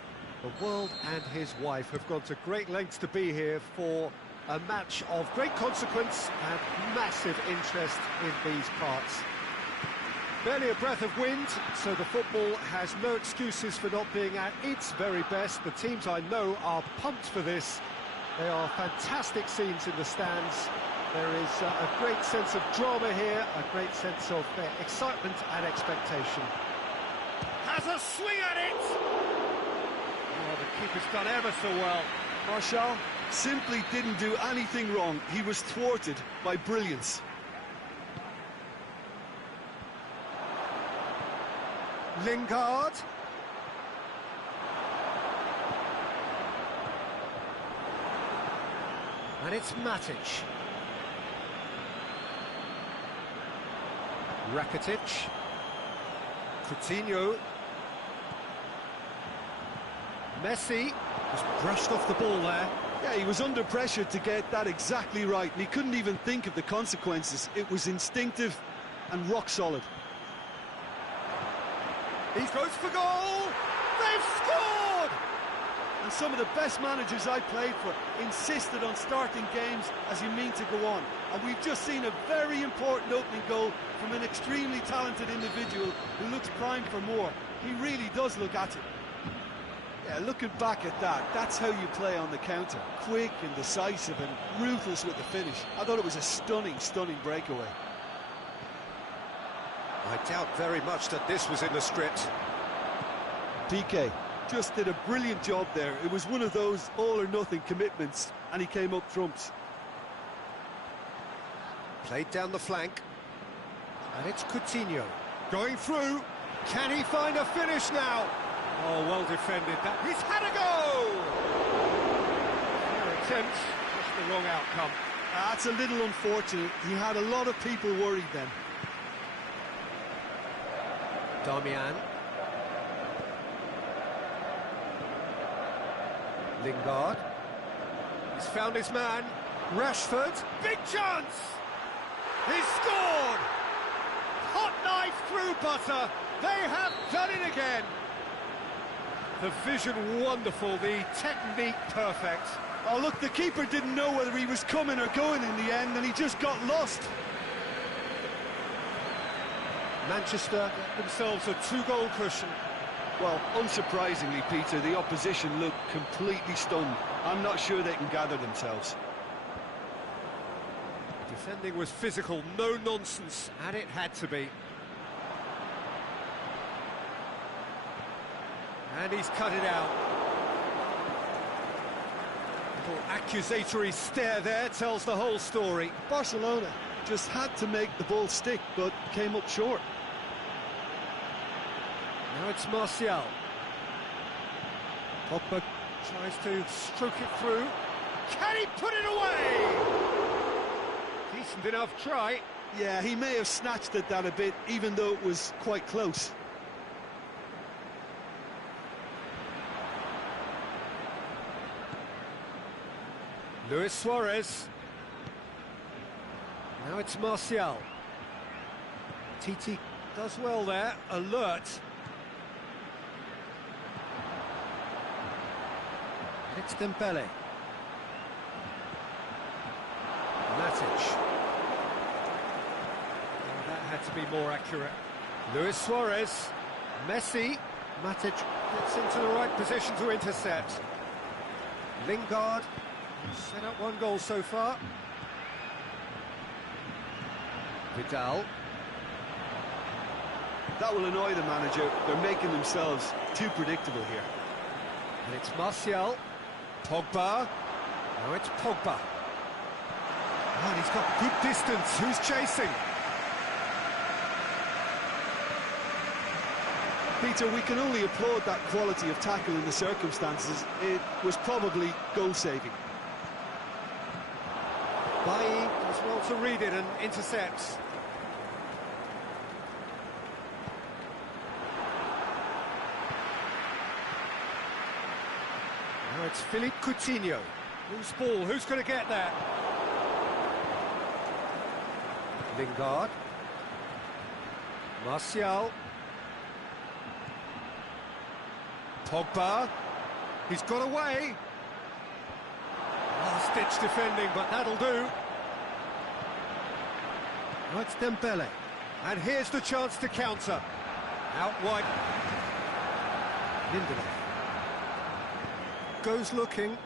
The world and his wife have gone to great lengths to be here for a match of great consequence and massive interest in these parts. Barely a breath of wind, so the football has no excuses for not being at its very best. The teams I know are pumped for this. They are fantastic scenes in the stands. There is a great sense of drama here, a great sense of excitement and expectation. Has a swing at it! Oh, the keeper's done ever so well. Martial simply didn't do anything wrong. He was thwarted by brilliance. Lingard. And it's Matic. Rakitic. Coutinho. Messi just brushed off the ball there. Yeah, he was under pressure to get that exactly right, and he couldn't even think of the consequences. It was instinctive and rock solid. He goes for goal! They've scored! And some of the best managers I played for insisted on starting games as you mean to go on. And we've just seen a very important opening goal from an extremely talented individual who looks primed for more. He really does look at it. Yeah, looking back at that, that's how you play on the counter. Quick and decisive and ruthless with the finish. I thought it was a stunning, stunning breakaway. I doubt very much that this was in the script. PK just did a brilliant job there. It was one of those all-or-nothing commitments, and he came up trumps. Played down the flank. And it's Coutinho. Going through. Can he find a finish now? Oh, well defended. He's had a go! Fair attempt, just the wrong outcome. That's a little unfortunate. He had a lot of people worried then. Darmian. Lingard. He's found his man. Rashford. Big chance! He's scored! Hot knife through butter. They have done it again. The vision wonderful, the technique perfect. Oh, look, the keeper didn't know whether he was coming or going in the end, and he just got lost. Manchester get themselves a two-goal cushion. Well, unsurprisingly, Peter, the opposition looked completely stunned. I'm not sure they can gather themselves. Defending was physical, no nonsense, and it had to be. And he's cut it out. Little accusatory stare there tells the whole story. Barcelona just had to make the ball stick, but came up short. Now it's Martial. Pogba tries to stroke it through. Can he put it away? Decent enough try. Yeah, he may have snatched at that a bit, even though it was quite close. Luis Suarez. Now it's Martial. Titi does well there, alert. And it's Dembele. Matic. Oh, that had to be more accurate. Luis Suarez. Messi. Matic gets into the right position to intercept. Lingard. Set up one goal so far. Vidal. That will annoy the manager. They're making themselves too predictable here. And it's Martial. Pogba. Now it's Pogba. Oh, and he's got good distance. Who's chasing? Peter, we can only applaud that quality of tackle in the circumstances. It was probably goal-saving. Bailly does well to read it and intercepts. Now it's Philippe Coutinho. Loose ball, who's going to get there? Lingard. Martial. Pogba. He's got away. Last-ditch defending, but that'll do. Now it's Dembele. And here's the chance to counter. Out wide. Lindelof. Goes looking.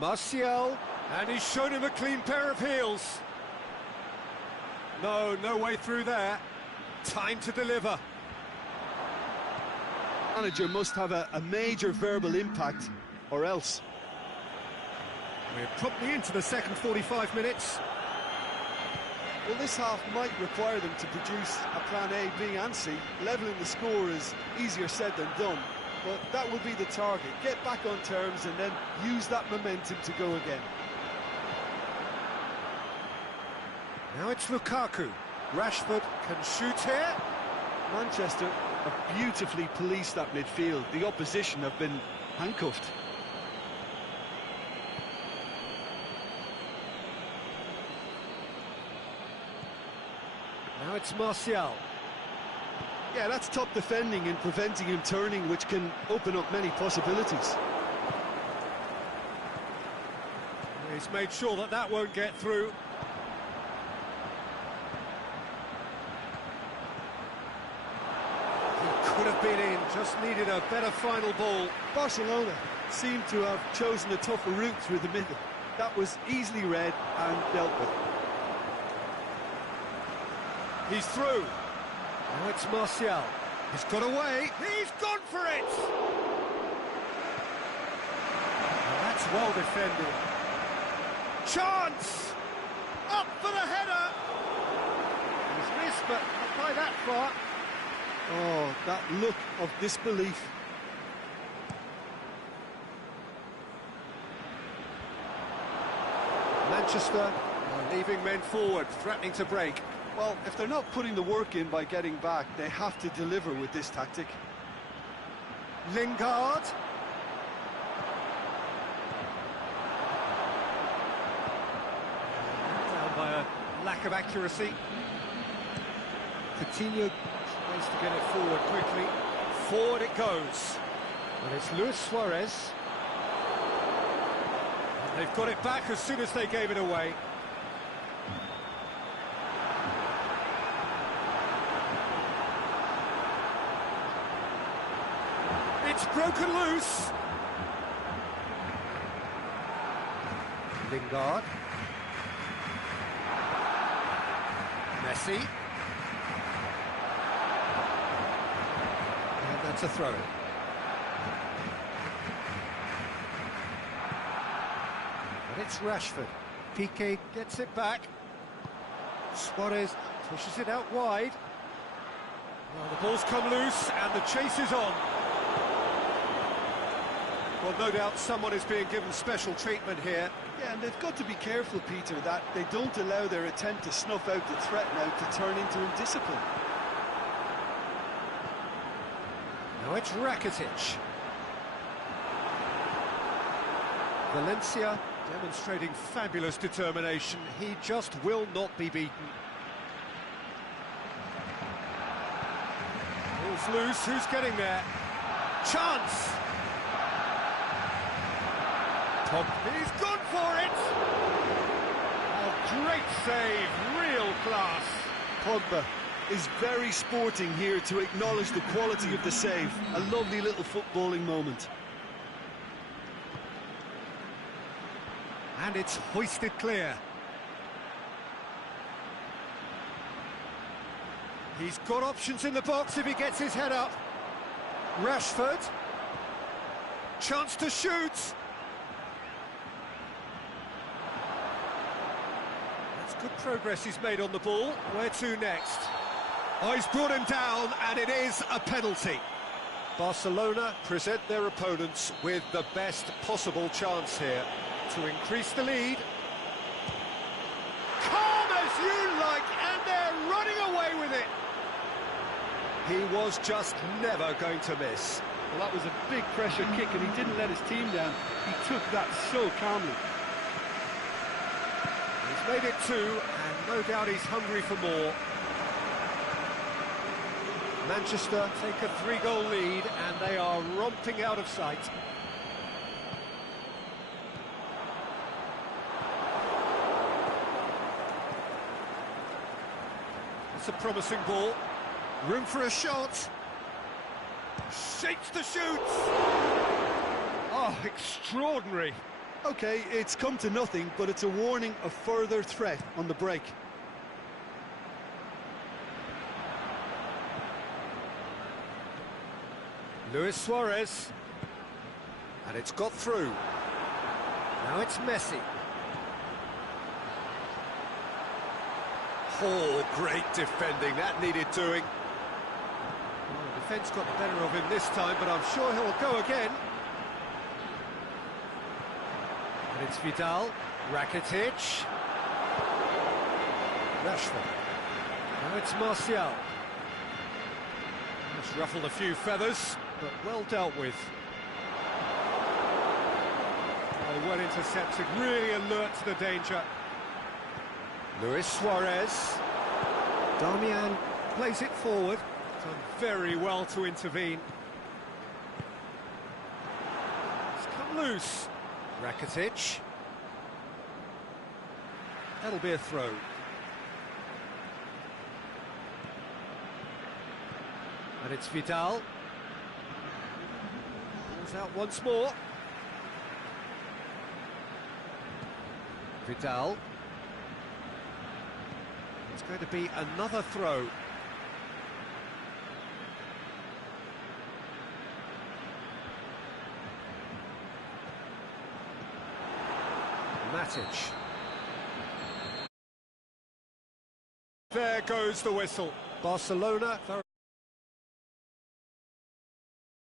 Martial. And he's shown him a clean pair of heels. No way through there. Time to deliver. Manager must have a major verbal impact, or else. We're promptly into the second 45 minutes. Well, this half might require them to produce a plan A, B and C. Levelling the score is easier said than done, but that would be the target. Get back on terms and then use that momentum to go again. Now it's Lukaku. Rashford can shoot here. Manchester have beautifully policed that midfield. The opposition have been handcuffed. Now it's Martial. Yeah, that's top defending and preventing him turning, which can open up many possibilities. He's made sure that that won't get through. Could have been in, just needed a better final ball. Barcelona seem to have chosen a tougher route through the middle. That was easily read and dealt with. He's through. Now it's Martial. He's got away. He's gone for it! Well, that's well defended. Chance! Up for the header! He's missed, but not by that far. Oh, that look of disbelief. Manchester are leaving men forward, threatening to break. Well, if they're not putting the work in by getting back, they have to deliver with this tactic. Lingard. Down by a lack of accuracy. Coutinho tries to get it forward quickly. Forward it goes. And it's Luis Suarez. And they've got it back as soon as they gave it away. It's broken loose. Lingard. Messi. And that's a throw. But it's Rashford. Piqué gets it back. Suarez pushes it out wide. Well, the ball's come loose and the chase is on. Well, no doubt someone is being given special treatment here. Yeah, and they've got to be careful, Peter, that they don't allow their attempt to snuff out the threat now to turn into indiscipline. Now it's Rakitic. Valencia demonstrating fabulous determination. He just will not be beaten. Ball's loose, who's getting there? Chance! He's gone for it! Oh, great save, real class. Pogba is very sporting here to acknowledge the quality of the save. A lovely little footballing moment. And it's hoisted clear. He's got options in the box if he gets his head up. Rashford. Chance to shoot. Good progress he's made on the ball. Where to next? Oh, he's brought him down, and it is a penalty. Barcelona present their opponents with the best possible chance here to increase the lead. Calm as you like, and they're running away with it. He was just never going to miss. Well, that was a big pressure kick, and he didn't let his team down. He took that so calmly. He's made it 2, and no doubt he's hungry for more. Manchester take a 3-goal lead, and they are romping out of sight. It's a promising ball. Room for a shot. Shapes the shoots. Oh, extraordinary. Okay, it's come to nothing, but it's a warning of further threat on the break. Luis Suarez. And it's got through. Now it's Messi. Oh, great defending. That needed doing. Well, the defence got the better of him this time, but I'm sure he'll go again. And it's Vidal. Rakitic. Rashford. Now it's Martial. Just ruffled a few feathers, but well dealt with. Oh, well intercepted, really alert to the danger. Luis Suarez. Darmian plays it forward. Done very well to intervene. It's come loose. Rakitic. That'll be a throw. And it's Vidal. Ball's out once more. Vidal. It's going to be another throw. Matic. There goes the whistle. Barcelona.